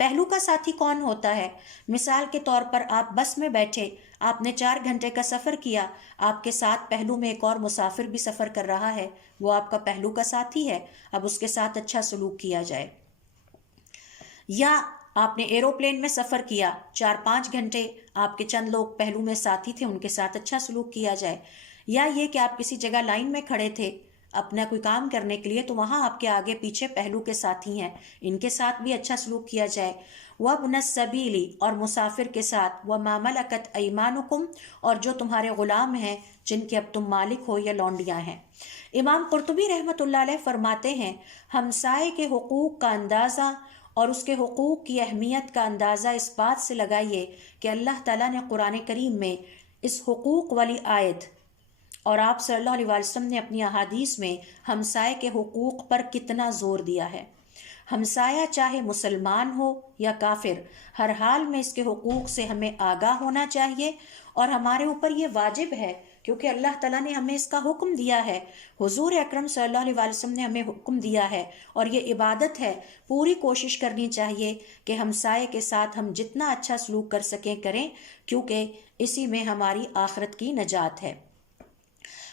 پہلو کا ساتھی کون ہوتا ہے؟ مثال کے طور پر آپ بس میں بیٹھے، آپ نے 4 گھنٹے کا سفر کیا، آپ کے ساتھ پہلو میں ایک اور مسافر بھی سفر کر رہا ہے، وہ آپ کا پہلو کا ساتھی ہے، اب اس کے ساتھ اچھا سلوک کیا جائے۔ یا آپ نے ایروپلین میں سفر کیا، 4-5 گھنٹے آپ کے چند لوگ پہلو میں ساتھی تھے، ان کے ساتھ اچھا سلوک کیا جائے۔ یا یہ کہ آپ کسی جگہ لائن میں کھڑے تھے، اپنا کوئی کام کرنے کے لیے، تو وہاں آپ کے آگے پیچھے پہلو کے ساتھی ہیں، ان کے ساتھ بھی اچھا سلوک کیا جائے۔ وَابْنَ السَّبِيلِ، اور مسافر کے ساتھ، وَمَا مَلَكَتْ أَيْمَانُكُمْ، اور جو تمہارے غلام ہیں جن کے اب تم مالک ہو یا لونڈیاں ہیں۔ امام قرطبی رحمۃ اللہ علیہ فرماتے ہیں ہمسائے کے حقوق کا اندازہ اور اس کے حقوق کی اہمیت کا اندازہ اس بات سے لگائیے کہ اللہ تعالیٰ نے قرآن کریم میں اس حقوق والی آیت اور آپ صلی اللہ علیہ وسلم نے اپنی احادیث میں ہمسائے کے حقوق پر کتنا زور دیا ہے۔ ہمسایہ چاہے مسلمان ہو یا کافر، ہر حال میں اس کے حقوق سے ہمیں آگاہ ہونا چاہیے، اور ہمارے اوپر یہ واجب ہے کیونکہ اللہ تعالیٰ نے ہمیں اس کا حکم دیا ہے، حضور اکرم صلی اللہ علیہ وسلم نے ہمیں حکم دیا ہے، اور یہ عبادت ہے۔ پوری کوشش کرنی چاہیے کہ ہمسائے کے ساتھ ہم جتنا اچھا سلوک کر سکیں کریں، کیونکہ اسی میں ہماری آخرت کی نجات ہے۔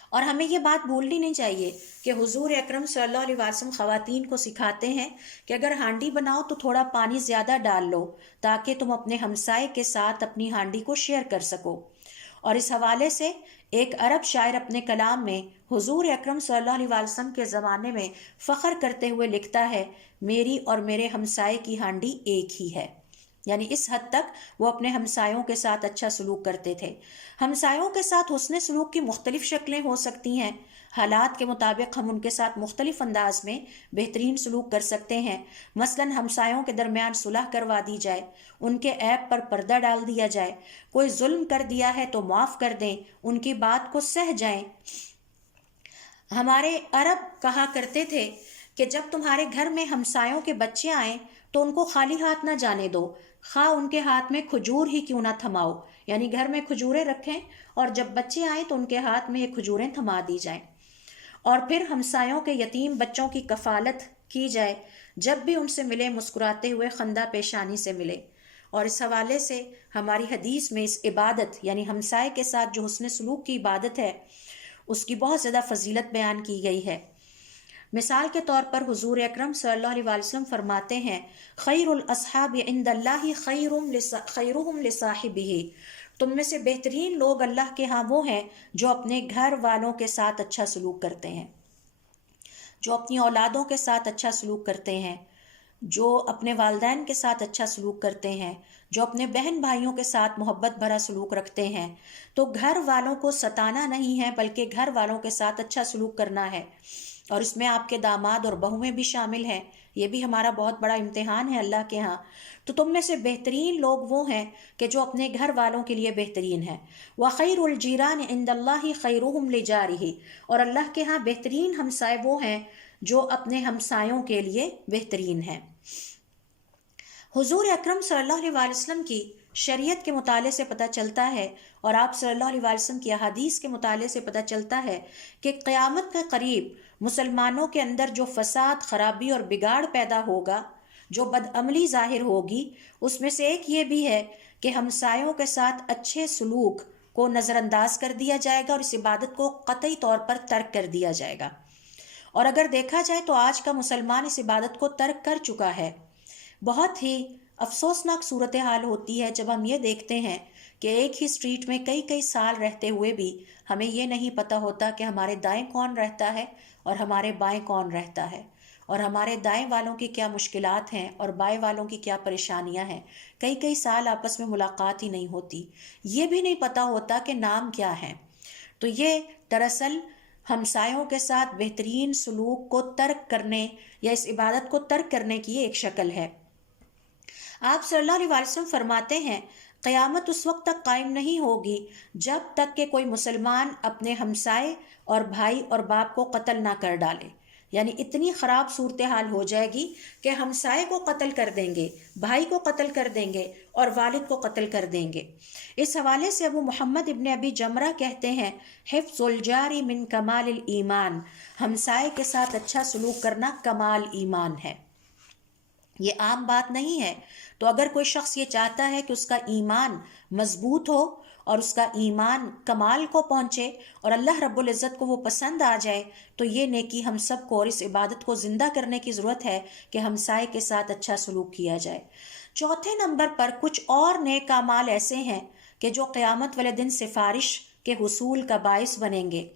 اور ہمیں یہ بات بھولنی نہیں چاہیے کہ حضور اکرم صلی اللہ علیہ وسلم خواتین کو سکھاتے ہیں کہ اگر ہانڈی بناؤ تو تھوڑا پانی زیادہ ڈال لو تاکہ تم اپنے ہمسائے کے ساتھ اپنی ہانڈی کو شیئر کر سکو۔ اور اس حوالے سے ایک عرب شاعر اپنے کلام میں حضور اکرم صلی اللہ علیہ وسلم کے زمانے میں فخر کرتے ہوئے لکھتا ہے، میری اور میرے ہمسائے کی ہانڈی ایک ہی ہے۔ یعنی اس حد تک وہ اپنے ہمسایوں کے ساتھ اچھا سلوک کرتے تھے۔ ہمسایوں کے ساتھ حسن سلوک کی مختلف شکلیں ہو سکتی ہیں، حالات کے مطابق ہم ان کے ساتھ مختلف انداز میں بہترین سلوک کر سکتے ہیں۔ مثلاً ہمسایوں کے درمیان صلح کروا دی جائے، ان کے عیب پر پردہ ڈال دیا جائے، کوئی ظلم کر دیا ہے تو معاف کر دیں، ان کی بات کو سہ جائیں۔ ہمارے عرب کہا کرتے تھے کہ جب تمہارے گھر میں ہمسایوں کے بچے آئیں تو ان کو خالی ہاتھ نہ جانے دو، خواہ ان کے ہاتھ میں کھجور ہی کیوں نہ تھماؤ، یعنی گھر میں کھجوریں رکھیں اور جب بچے آئیں تو ان کے ہاتھ میں یہ کھجوریں تھما دی جائیں۔ اور پھر ہمسایوں کے یتیم بچوں کی کفالت کی جائے، جب بھی ان سے ملے مسکراتے ہوئے خندہ پیشانی سے ملے۔ اور اس حوالے سے ہماری حدیث میں اس عبادت یعنی ہمسائے کے ساتھ جو حسن سلوک کی عبادت ہے اس کی بہت زیادہ فضیلت بیان کی گئی ہے۔ مثال کے طور پر حضور اکرم صلی اللہ علیہ وسلم فرماتے ہیں، خیر الاصحاب عند اللہ خیرہم لصاحبہ، تم میں سے بہترین لوگ اللہ کے ہاں وہ ہیں جو اپنے گھر والوں کے ساتھ اچھا سلوک کرتے ہیں، جو اپنی اولادوں کے ساتھ اچھا سلوک کرتے ہیں، جو اپنے والدین کے ساتھ اچھا سلوک کرتے ہیں، جو اپنے بہن بھائیوں کے ساتھ محبت بھرا سلوک رکھتے ہیں۔ تو گھر والوں کو ستانا نہیں ہے بلکہ گھر والوں کے ساتھ اچھا سلوک کرنا ہے، اور اس میں آپ کے داماد اور بہویں بھی شامل ہیں۔ یہ بھی ہمارا بہت بڑا امتحان ہے اللہ کے ہاں۔ تو تم میں سے بہترین لوگ وہ ہیں کہ جو اپنے گھر والوں کے لیے بہترین ہیں۔ وَخَيْرُ الْجِيرَانِ عِنْدَ اللَّهِ خَيْرُهُمْ لِجَارِهِ، اور اللہ کے ہاں بہترین ہمسائے وہ ہیں جو اپنے ہمسایوں کے لیے بہترین ہیں۔ حضور اکرم صلی اللہ علیہ وسلم کی شریعت کے مطالعے سے پتہ چلتا ہے اور آپ صلی اللہ علیہ وسلم کی احادیث کے مطالعے سے پتہ چلتا ہے کہ قیامت کے قریب مسلمانوں کے اندر جو فساد، خرابی اور بگاڑ پیدا ہوگا، جو بدعملی ظاہر ہوگی، اس میں سے ایک یہ بھی ہے کہ ہمسایوں کے ساتھ اچھے سلوک کو نظر انداز کر دیا جائے گا اور اس عبادت کو قطعی طور پر ترک کر دیا جائے گا۔ اور اگر دیکھا جائے تو آج کا مسلمان اس عبادت کو ترک کر چکا ہے۔ بہت ہی افسوسناک صورتحال ہوتی ہے جب ہم یہ دیکھتے ہیں کہ ایک ہی اسٹریٹ میں کئی سال رہتے ہوئے بھی ہمیں یہ نہیں پتہ ہوتا کہ ہمارے دائیں کون رہتا ہے اور ہمارے بائیں کون رہتا ہے، اور ہمارے دائیں والوں کی کیا مشکلات ہیں اور بائیں والوں کی کیا پریشانیاں ہیں۔ کئی سال آپس میں ملاقات ہی نہیں ہوتی، یہ بھی نہیں پتہ ہوتا کہ نام کیا ہے۔ تو یہ دراصل ہمسایوں کے ساتھ بہترین سلوک کو ترک کرنے یا اس عبادت کو ترک کرنے کی ایک شکل ہے۔ آپ صلی اللہ علیہ وسلم فرماتے ہیں، قیامت اس وقت تک قائم نہیں ہوگی جب تک کہ کوئی مسلمان اپنے ہمسائے اور بھائی اور باپ کو قتل نہ کر ڈالے۔ یعنی اتنی خراب صورتحال ہو جائے گی کہ ہمسائے کو قتل کر دیں گے، بھائی کو قتل کر دیں گے اور والد کو قتل کر دیں گے۔ اس حوالے سے ابو محمد ابن ابی جمرہ کہتے ہیں، حفظ الجار من کمال الایمان، ہمسائے کے ساتھ اچھا سلوک کرنا کمال ایمان ہے۔ یہ عام بات نہیں ہے۔ تو اگر کوئی شخص یہ چاہتا ہے کہ اس کا ایمان مضبوط ہو اور اس کا ایمان کمال کو پہنچے اور اللہ رب العزت کو وہ پسند آ جائے، تو یہ نیکی ہم سب کو اور اس عبادت کو زندہ کرنے کی ضرورت ہے کہ ہمسائے کے ساتھ اچھا سلوک کیا جائے۔ چوتھے نمبر پر کچھ اور نیک اعمال ایسے ہیں کہ جو قیامت والے دن سفارش کے حصول کا باعث بنیں گے۔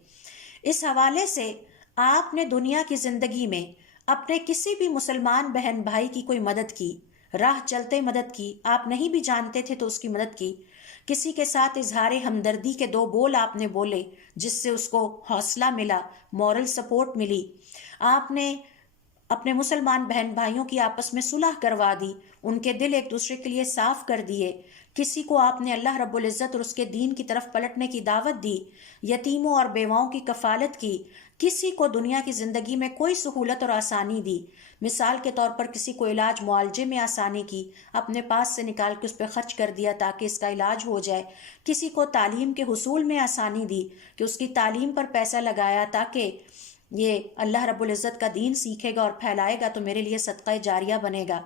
اس حوالے سے آپ نے دنیا کی زندگی میں اپنے کسی بھی مسلمان بہن بھائی کی کوئی مدد کی، راہ چلتے مدد کی، آپ نہیں بھی جانتے تھے تو اس کی مدد کی، کسی کے ساتھ اظہار ہمدردی کے 2 بول آپ نے بولے جس سے اس کو حوصلہ ملا، مورل سپورٹ ملی، آپ نے اپنے مسلمان بہن بھائیوں کی آپس میں صلح کروا دی، ان کے دل ایک دوسرے کے لیے صاف کر دیے، کسی کو آپ نے اللہ رب العزت اور اس کے دین کی طرف پلٹنے کی دعوت دی، یتیموں اور بیواؤں کی کفالت کی، کسی کو دنیا کی زندگی میں کوئی سہولت اور آسانی دی، مثال کے طور پر کسی کو علاج معالجے میں آسانی کی، اپنے پاس سے نکال کے اس پہ خرچ کر دیا تاکہ اس کا علاج ہو جائے، کسی کو تعلیم کے حصول میں آسانی دی کہ اس کی تعلیم پر پیسہ لگایا تاکہ یہ اللہ رب العزت کا دین سیکھے گا اور پھیلائے گا تو میرے لیے صدقہ جاریہ بنے گا،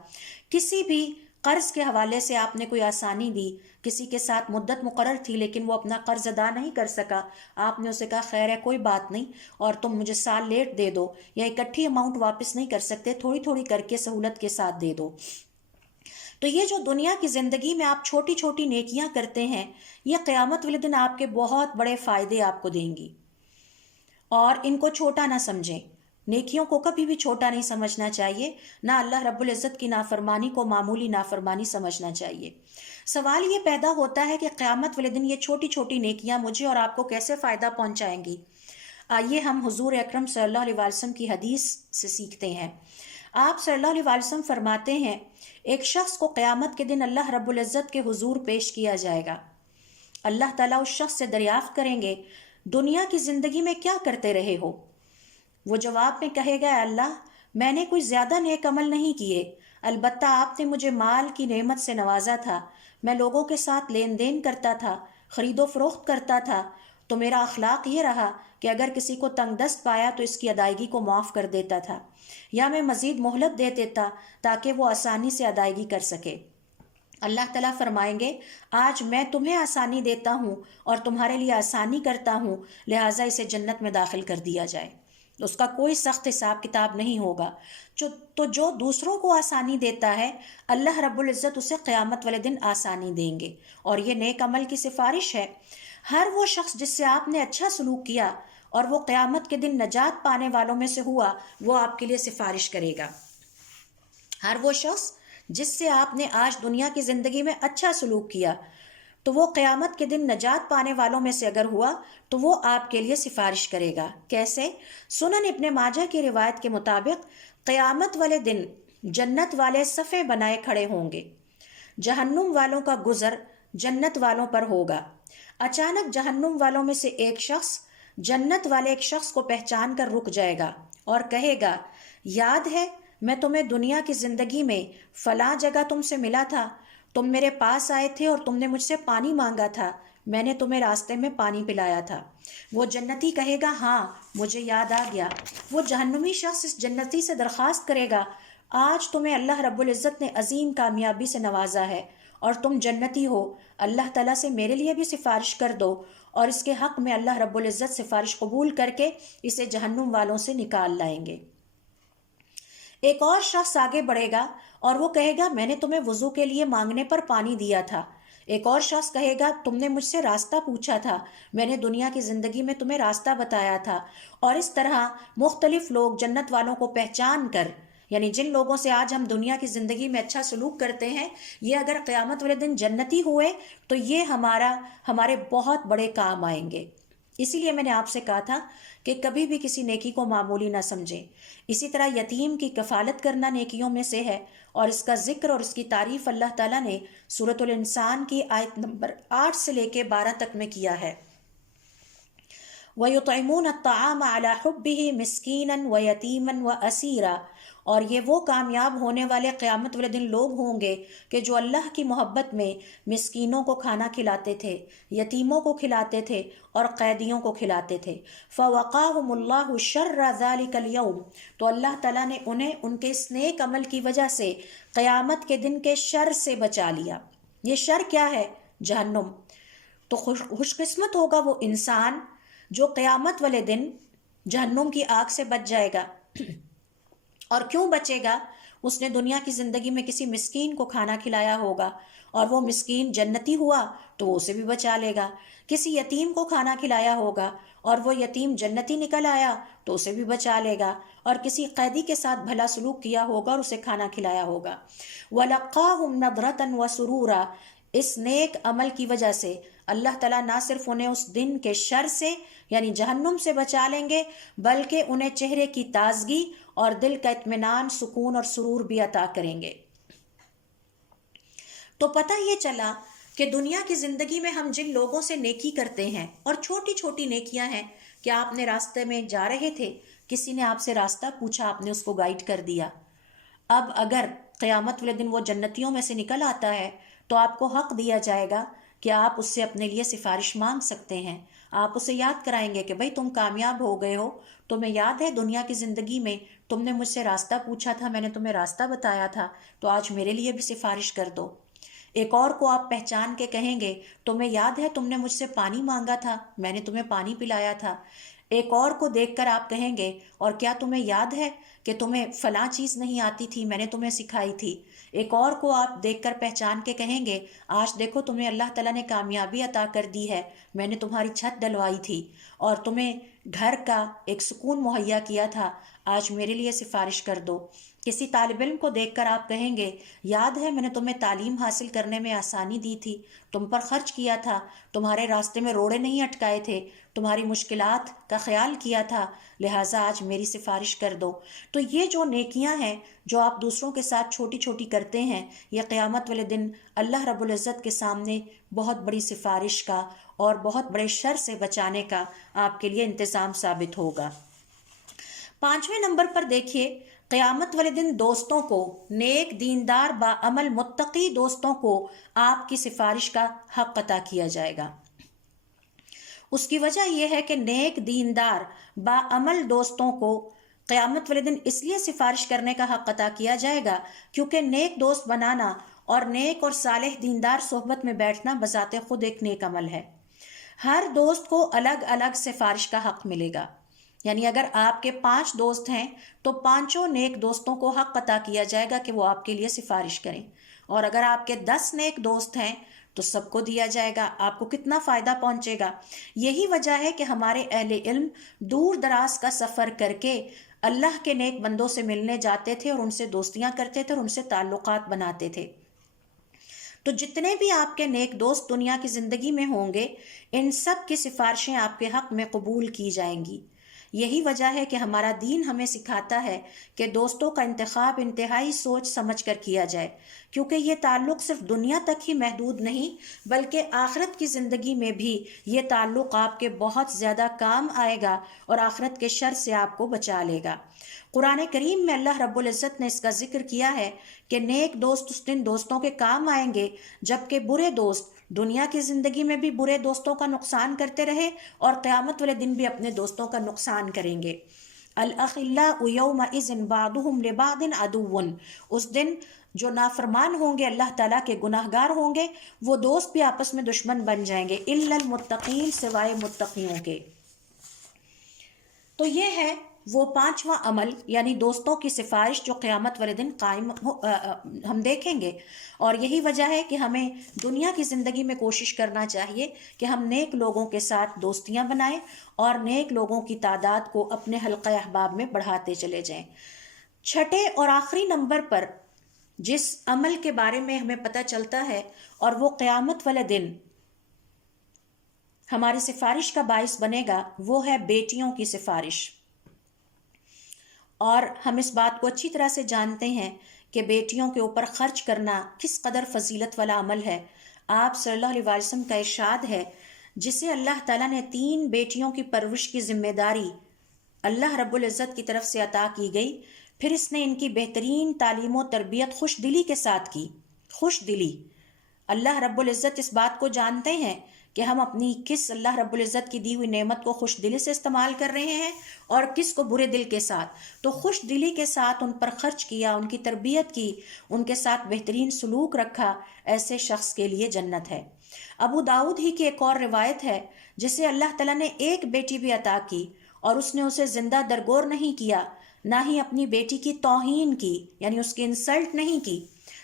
کسی بھی قرض کے حوالے سے آپ نے کوئی آسانی دی، کسی کے ساتھ مدت مقرر تھی لیکن وہ اپنا قرض ادا نہیں کر سکا، آپ نے اسے کہا خیر ہے کوئی بات نہیں اور تم مجھے سال لیٹ دے دو یا اکٹھی اماؤنٹ واپس نہیں کر سکتے تھوڑی تھوڑی کر کے سہولت کے ساتھ دے دو۔ تو یہ جو دنیا کی زندگی میں آپ چھوٹی چھوٹی نیکیاں کرتے ہیں یہ قیامت والے دن آپ کے بہت بڑے فائدے آپ کو دیں گی، اور ان کو چھوٹا نہ سمجھیں، نیکیوں کو کبھی بھی چھوٹا نہیں سمجھنا چاہیے، نہ اللہ رب العزت کی نافرمانی کو معمولی نافرمانی سمجھنا چاہیے۔ سوال یہ پیدا ہوتا ہے کہ قیامت والے دن یہ چھوٹی چھوٹی نیکیاں مجھے اور آپ کو کیسے فائدہ پہنچائیں گی؟ آئیے ہم حضور اکرم صلی اللہ علیہ وسلم کی حدیث سے سیکھتے ہیں۔ آپ صلی اللہ علیہ وسلم فرماتے ہیں ایک شخص کو قیامت کے دن اللہ رب العزت کے حضور پیش کیا جائے گا، اللہ تعالیٰ اس شخص سے دریافت کریں گے دنیا کی زندگی میں کیا کرتے رہے ہو؟ وہ جواب میں کہے گا اللہ میں نے کوئی زیادہ نیک عمل نہیں کیے، البتہ آپ نے مجھے مال کی نعمت سے نوازا تھا، میں لوگوں کے ساتھ لین دین کرتا تھا، خرید و فروخت کرتا تھا، تو میرا اخلاق یہ رہا کہ اگر کسی کو تنگ دست پایا تو اس کی ادائیگی کو معاف کر دیتا تھا یا میں مزید مہلت دے دیتا تاکہ وہ آسانی سے ادائیگی کر سکے۔ اللہ تعالیٰ فرمائیں گے آج میں تمہیں آسانی دیتا ہوں اور تمہارے لیے آسانی کرتا ہوں، لہٰذا اسے جنت میں داخل کر دیا جائے، اس کا کوئی سخت حساب کتاب نہیں ہوگا۔ تو جو دوسروں کو آسانی دیتا ہے اللہ رب العزت اسے قیامت والے دن آسانی دیں گے، اور یہ نیک عمل کی سفارش ہے۔ ہر وہ شخص جس سے آپ نے اچھا سلوک کیا اور وہ قیامت کے دن نجات پانے والوں میں سے ہوا وہ آپ کے لیے سفارش کرے گا۔ ہر وہ شخص جس سے آپ نے آج دنیا کی زندگی میں اچھا سلوک کیا تو وہ قیامت کے دن نجات پانے والوں میں سے اگر ہوا تو وہ آپ کے لیے سفارش کرے گا۔ کیسے؟ سنن ابن ماجہ کی روایت کے مطابق قیامت والے دن جنت والے صفیں بنائے کھڑے ہوں گے، جہنم والوں کا گزر جنت والوں پر ہوگا، اچانک جہنم والوں میں سے ایک شخص جنت والے ایک شخص کو پہچان کر رک جائے گا اور کہے گا یاد ہے میں تمہیں دنیا کی زندگی میں فلاں جگہ تم سے ملا تھا، تم میرے پاس آئے تھے اور تم نے مجھ سے پانی مانگا تھا، میں نے تمہیں راستے میں پانی پلایا تھا۔ وہ جنتی کہے گا ہاں مجھے یاد آ گیا۔ وہ جہنمی شخص اس جنتی سے درخواست کرے گا آج تمہیں اللہ رب العزت نے عظیم کامیابی سے نوازا ہے اور تم جنتی ہو، اللہ تعالیٰ سے میرے لیے بھی سفارش کر دو، اور اس کے حق میں اللہ رب العزت سفارش قبول کر کے اسے جہنم والوں سے نکال لائیں گے۔ ایک اور شخص آگے بڑھے گا اور وہ کہے گا میں نے تمہیں وضو کے لیے مانگنے پر پانی دیا تھا۔ ایک اور شخص کہے گا تم نے مجھ سے راستہ پوچھا تھا، میں نے دنیا کی زندگی میں تمہیں راستہ بتایا تھا۔ اور اس طرح مختلف لوگ جنت والوں کو پہچان کر، یعنی جن لوگوں سے آج ہم دنیا کی زندگی میں اچھا سلوک کرتے ہیں یہ اگر قیامت والے دن جنتی ہوئے تو یہ ہمارے بہت بڑے کام آئیں گے۔ اسی لیے میں نے آپ سے کہا تھا کہ کبھی بھی کسی نیکی کو معمولی نہ سمجھیں۔ اسی طرح یتیم کی کفالت کرنا نیکیوں میں سے ہے، اور اس کا ذکر اور اس کی تعریف اللہ تعالیٰ نے سورۃ الانسان کی آیت نمبر 8 سے لے کے 12 تک میں کیا ہے۔ وَيُطْعِمُونَ الطَّعَامَ عَلَى حُبِّهِ مِسْكِينًا وَيَتِيمًا وَأَسِيرًا، اور یہ وہ کامیاب ہونے والے قیامت والے دن لوگ ہوں گے کہ جو اللہ کی محبت میں مسکینوں کو کھانا کھلاتے تھے، یتیموں کو کھلاتے تھے اور قیدیوں کو کھلاتے تھے۔ فَوَقَاهُمُ اللَّهُ شَرَّ ذَلِكَ الْيَوْمِ، تو اللہ تعالیٰ نے انہیں ان کے اس نیک عمل کی وجہ سے قیامت کے دن کے شر سے بچا لیا۔ یہ شر کیا ہے؟ جہنم۔ تو خوش قسمت ہوگا وہ انسان جو قیامت والے دن جہنم کی آگ سے بچ جائے گا۔ اور کیوں بچے گا؟ اس نے دنیا کی زندگی میں کسی مسکین کو کھانا کھلایا ہوگا اور وہ مسکین جنتی ہوا تو وہ اسے بھی بچا لے گا، کسی یتیم کو کھانا کھلایا ہوگا اور وہ یتیم جنتی نکل آیا تو اسے بھی بچا لے گا، اور کسی قیدی کے ساتھ بھلا سلوک کیا ہوگا اور اسے کھانا کھلایا ہوگا۔ وَلَقَّاهُمْ نَضْرَةً وَسُرُورًا، اس نیک عمل کی وجہ سے اللہ تعالیٰ نہ صرف انہیں اس دن کے شر سے یعنی جہنم سے بچا لیں گے، بلکہ انہیں چہرے کی تازگی اور دل کا اطمینان، سکون اور سرور بھی عطا کریں گے۔ تو پتہ یہ چلا کہ دنیا کی زندگی میں ہم جن لوگوں سے نیکی کرتے ہیں، اور چھوٹی چھوٹی نیکیاں ہیں کہ آپ نے راستے میں جا رہے تھے، کسی نے آپ سے راستہ پوچھا، آپ نے اس کو گائیڈ کر دیا، اب اگر قیامت والے دن وہ جنتیوں میں سے نکل آتا ہے تو آپ کو حق دیا جائے گا کہ آپ اس سے اپنے لیے سفارش مانگ سکتے ہیں۔ آپ اسے یاد کرائیں گے کہ بھئی تم کامیاب ہو گئے ہو، تمہیں یاد ہے دنیا کی زندگی میں تم نے مجھ سے راستہ پوچھا تھا، میں نے تمہیں راستہ بتایا تھا، تو آج میرے لیے بھی سفارش کر دو۔ ایک اور کو آپ پہچان کے کہیں گے تمہیں یاد ہے تم نے مجھ سے پانی مانگا تھا، میں نے تمہیں پانی پلایا تھا۔ ایک اور کو دیکھ کر آپ کہیں گے اور کیا تمہیں یاد ہے کہ تمہیں فلاں چیز نہیں آتی تھی، میں نے تمہیں سکھائی تھی۔ ایک اور کو آپ دیکھ کر پہچان کے کہیں گے آج دیکھو تمہیں اللہ تعالیٰ نے کامیابی عطا کر دی ہے، میں نے تمہاری چھت ڈلوائی تھی اور تمہیں گھر کا ایک سکون مہیا کیا تھا، آج میرے لیے سفارش کر دو۔ کسی طالب علم کو دیکھ کر آپ کہیں گے یاد ہے میں نے تمہیں تعلیم حاصل کرنے میں آسانی دی تھی، تم پر خرچ کیا تھا، تمہارے راستے میں روڑے نہیں اٹکائے تھے، تمہاری مشکلات کا خیال کیا تھا، لہٰذا آج میری سفارش کر دو۔ تو یہ جو نیکیاں ہیں جو آپ دوسروں کے ساتھ چھوٹی چھوٹی کرتے ہیں، یہ قیامت والے دن اللہ رب العزت کے سامنے بہت بڑی سفارش کا اور بہت بڑے شر سے بچانے کا آپ کے لیے انتظام ثابت ہوگا۔ 5ویں نمبر پر دیکھیے، قیامت والے دن دوستوں کو، نیک دیندار باعمل متقی دوستوں کو آپ کی سفارش کا حق عطا کیا جائے گا۔ اس کی وجہ یہ ہے کہ نیک دیندار باعمل دوستوں کو قیامت والے دن اس لیے سفارش کرنے کا حق عطا کیا جائے گا کیونکہ نیک دوست بنانا اور نیک اور صالح دیندار صحبت میں بیٹھنا بذات خود ایک نیک عمل ہے۔ ہر دوست کو الگ الگ سفارش کا حق ملے گا، یعنی اگر آپ کے 5 دوست ہیں تو 5 نیک دوستوں کو حق عطا کیا جائے گا کہ وہ آپ کے لیے سفارش کریں، اور اگر آپ کے 10 نیک دوست ہیں تو سب کو دیا جائے گا۔ آپ کو کتنا فائدہ پہنچے گا۔ یہی وجہ ہے کہ ہمارے اہل علم دور دراز کا سفر کر کے اللہ کے نیک بندوں سے ملنے جاتے تھے اور ان سے دوستیاں کرتے تھے اور ان سے تعلقات بناتے تھے۔ تو جتنے بھی آپ کے نیک دوست دنیا کی زندگی میں ہوں گے، ان سب کی سفارشیں آپ کے حق میں قبول کی جائیں گی۔ یہی وجہ ہے کہ ہمارا دین ہمیں سکھاتا ہے کہ دوستوں کا انتخاب انتہائی سوچ سمجھ کر کیا جائے، کیونکہ یہ تعلق صرف دنیا تک ہی محدود نہیں بلکہ آخرت کی زندگی میں بھی یہ تعلق آپ کے بہت زیادہ کام آئے گا اور آخرت کے شر سے آپ کو بچا لے گا۔ قرآن کریم میں اللہ رب العزت نے اس کا ذکر کیا ہے کہ نیک دوست اس دن دوستوں کے کام آئیں گے، جبکہ برے دوست دنیا کی زندگی میں بھی برے دوستوں کا نقصان کرتے رہے اور قیامت والے دن بھی اپنے دوستوں کا نقصان کریں گے۔ الأخلاء يومئذ بعضهم لبعض عدو، اس دن جو نافرمان ہوں گے، اللہ تعالیٰ کے گناہ گار ہوں گے، وہ دوست بھی آپس میں دشمن بن جائیں گے، الا المتقین، سوائے متقیوں کے۔ تو یہ ہے وہ 5واں عمل، یعنی دوستوں کی سفارش جو قیامت والے دن ہم دیکھیں گے، اور یہی وجہ ہے کہ ہمیں دنیا کی زندگی میں کوشش کرنا چاہیے کہ ہم نیک لوگوں کے ساتھ دوستیاں بنائیں اور نیک لوگوں کی تعداد کو اپنے حلقہ احباب میں بڑھاتے چلے جائیں۔ 6 اور آخری نمبر پر جس عمل کے بارے میں ہمیں پتہ چلتا ہے اور وہ قیامت والے دن ہماری سفارش کا باعث بنے گا، وہ ہے بیٹیوں کی سفارش۔ اور ہم اس بات کو اچھی طرح سے جانتے ہیں کہ بیٹیوں کے اوپر خرچ کرنا کس قدر فضیلت والا عمل ہے۔ آپ صلی اللہ علیہ وسلم کا ارشاد ہے، جسے اللہ تعالیٰ نے 3 بیٹیوں کی پرورش کی ذمہ داری اللہ رب العزت کی طرف سے عطا کی گئی، پھر اس نے ان کی بہترین تعلیم و تربیت خوش دلی کے ساتھ کی۔ خوش دلی، اللہ رب العزت اس بات کو جانتے ہیں کہ ہم اپنی کس اللہ رب العزت کی دی ہوئی نعمت کو خوش دلی سے استعمال کر رہے ہیں اور کس کو برے دل کے ساتھ۔ تو خوش دلی کے ساتھ ان پر خرچ کیا، ان کی تربیت کی، ان کے ساتھ بہترین سلوک رکھا، ایسے شخص کے لیے جنت ہے۔ ابو داؤد ہی کی ایک اور روایت ہے جسے اللہ تعالیٰ نے ایک بیٹی بھی عطا کی اور اس نے اسے زندہ درگور نہیں کیا، نہ ہی اپنی بیٹی کی توہین کی، یعنی اس کی انسلٹ نہیں کی۔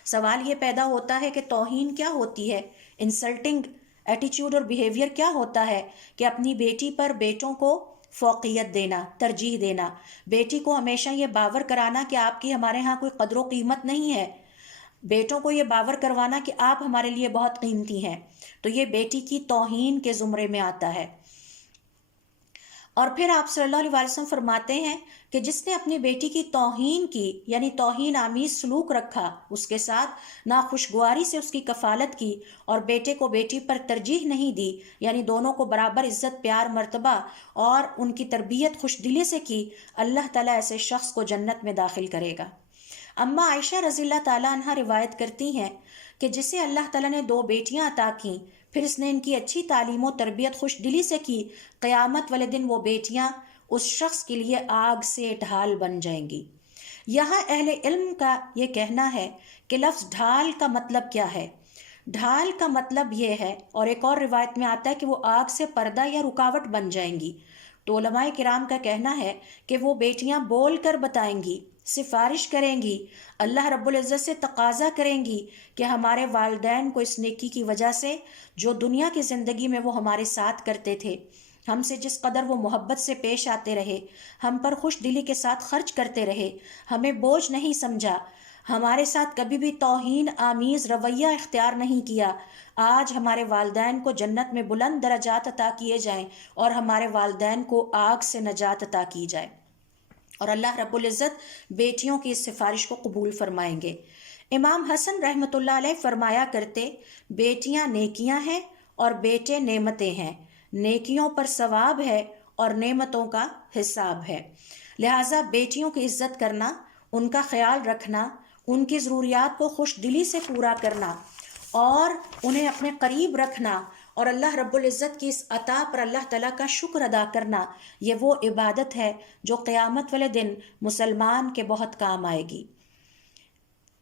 سوال یہ پیدا ہوتا ہے کہ توہین کیا ہوتی ہے، انسلٹنگ ایٹیچیوڈ اور بیہیویئر کیا ہوتا ہے؟ کہ اپنی بیٹی پر بیٹوں کو فوقیت دینا، ترجیح دینا، بیٹی کو ہمیشہ یہ باور کرانا کہ آپ کی ہمارے ہاں کوئی قدر و قیمت نہیں ہے، بیٹوں کو یہ باور کروانا کہ آپ ہمارے لیے بہت قیمتی ہیں، تو یہ بیٹی کی توہین کے زمرے میں آتا ہے۔ اور پھر آپ صلی اللہ علیہ وسلم فرماتے ہیں کہ جس نے اپنی بیٹی کی توہین کی، یعنی توہین آمیز سلوک رکھا اس کے ساتھ، ناخوشگواری سے اس کی کفالت کی، اور بیٹے کو بیٹی پر ترجیح نہیں دی، یعنی دونوں کو برابر عزت، پیار، مرتبہ اور ان کی تربیت خوش دلی سے کی، اللہ تعالیٰ ایسے شخص کو جنت میں داخل کرے گا۔ اما عائشہ رضی اللہ تعالیٰ عنہ روایت کرتی ہیں کہ جسے اللہ تعالیٰ نے 2 بیٹیاں عطا کیں، پھر اس نے ان کی اچھی تعلیم و تربیت خوش دلی سے کی، قیامت والے دن وہ بیٹیاں اس شخص کے لیے آگ سے ڈھال بن جائیں گی۔ یہاں اہل علم کا یہ کہنا ہے کہ لفظ ڈھال کا مطلب کیا ہے؟ ڈھال کا مطلب یہ ہے، اور ایک اور روایت میں آتا ہے کہ وہ آگ سے پردہ یا رکاوٹ بن جائیں گی۔ تو علماء کرام کا کہنا ہے کہ وہ بیٹیاں بول کر بتائیں گی، سفارش کریں گی، اللہ رب العزت سے تقاضا کریں گی کہ ہمارے والدین کو اس نیکی کی وجہ سے جو دنیا کی زندگی میں وہ ہمارے ساتھ کرتے تھے، ہم سے جس قدر وہ محبت سے پیش آتے رہے، ہم پر خوش دلی کے ساتھ خرچ کرتے رہے، ہمیں بوجھ نہیں سمجھا، ہمارے ساتھ کبھی بھی توہین آمیز رویہ اختیار نہیں کیا، آج ہمارے والدین کو جنت میں بلند درجات عطا کیے جائیں اور ہمارے والدین کو آگ سے نجات عطا کی جائے، اور اللہ رب العزت بیٹیوں کی اس سفارش کو قبول فرمائیں گے۔ امام حسن رحمۃ اللہ علیہ فرمایا کرتے، بیٹیاں نیکیاں ہیں اور بیٹے نعمتیں ہیں، نیکیوں پر ثواب ہے اور نعمتوں کا حساب ہے۔ لہٰذا بیٹیوں کی عزت کرنا، ان کا خیال رکھنا، ان کی ضروریات کو خوش دلی سے پورا کرنا اور انہیں اپنے قریب رکھنا، اور اللہ رب العزت کی اس عطا پر اللہ تعالیٰ کا شکر ادا کرنا، یہ وہ عبادت ہے جو قیامت والے دن مسلمان کے بہت کام آئے گی۔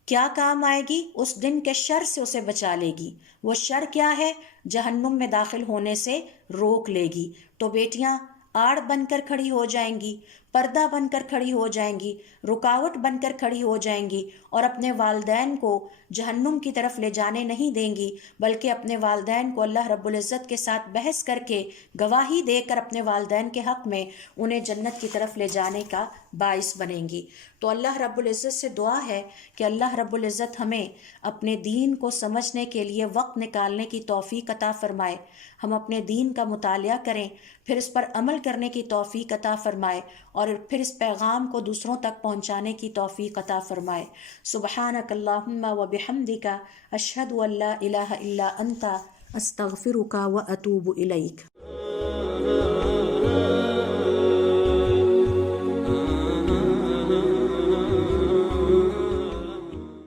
کیا کام آئے گی؟ اس دن کے شر سے اسے بچا لے گی۔ وہ شر کیا ہے؟ جہنم میں داخل ہونے سے روک لے گی۔ تو بیٹیاں آڑ بن کر کھڑی ہو جائیں گی، پردہ بن کر کھڑی ہو جائیں گی، رکاوٹ بن کر کھڑی ہو جائیں گی، اور اپنے والدین کو جہنم کی طرف لے جانے نہیں دیں گی، بلکہ اپنے والدین کو اللہ رب العزت کے ساتھ بحث کر کے، گواہی دے کر اپنے والدین کے حق میں انہیں جنت کی طرف لے جانے کا باعث بنیں گی۔ تو اللہ رب العزت سے دعا ہے کہ اللہ رب العزت ہمیں اپنے دین کو سمجھنے کے لیے وقت نکالنے کی توفیق عطا فرمائے، ہم اپنے دین کا مطالعہ کریں، پھر اس پر عمل کرنے کی توفیق عطا فرمائے، اور پھر اس پیغام کو دوسروں تک پہنچانے کی توفیق عطا فرمائے۔ سبحانک اللہم و بحمدک، اشہد ان لا الہ الا انت، استغفرک و اتوب الیک۔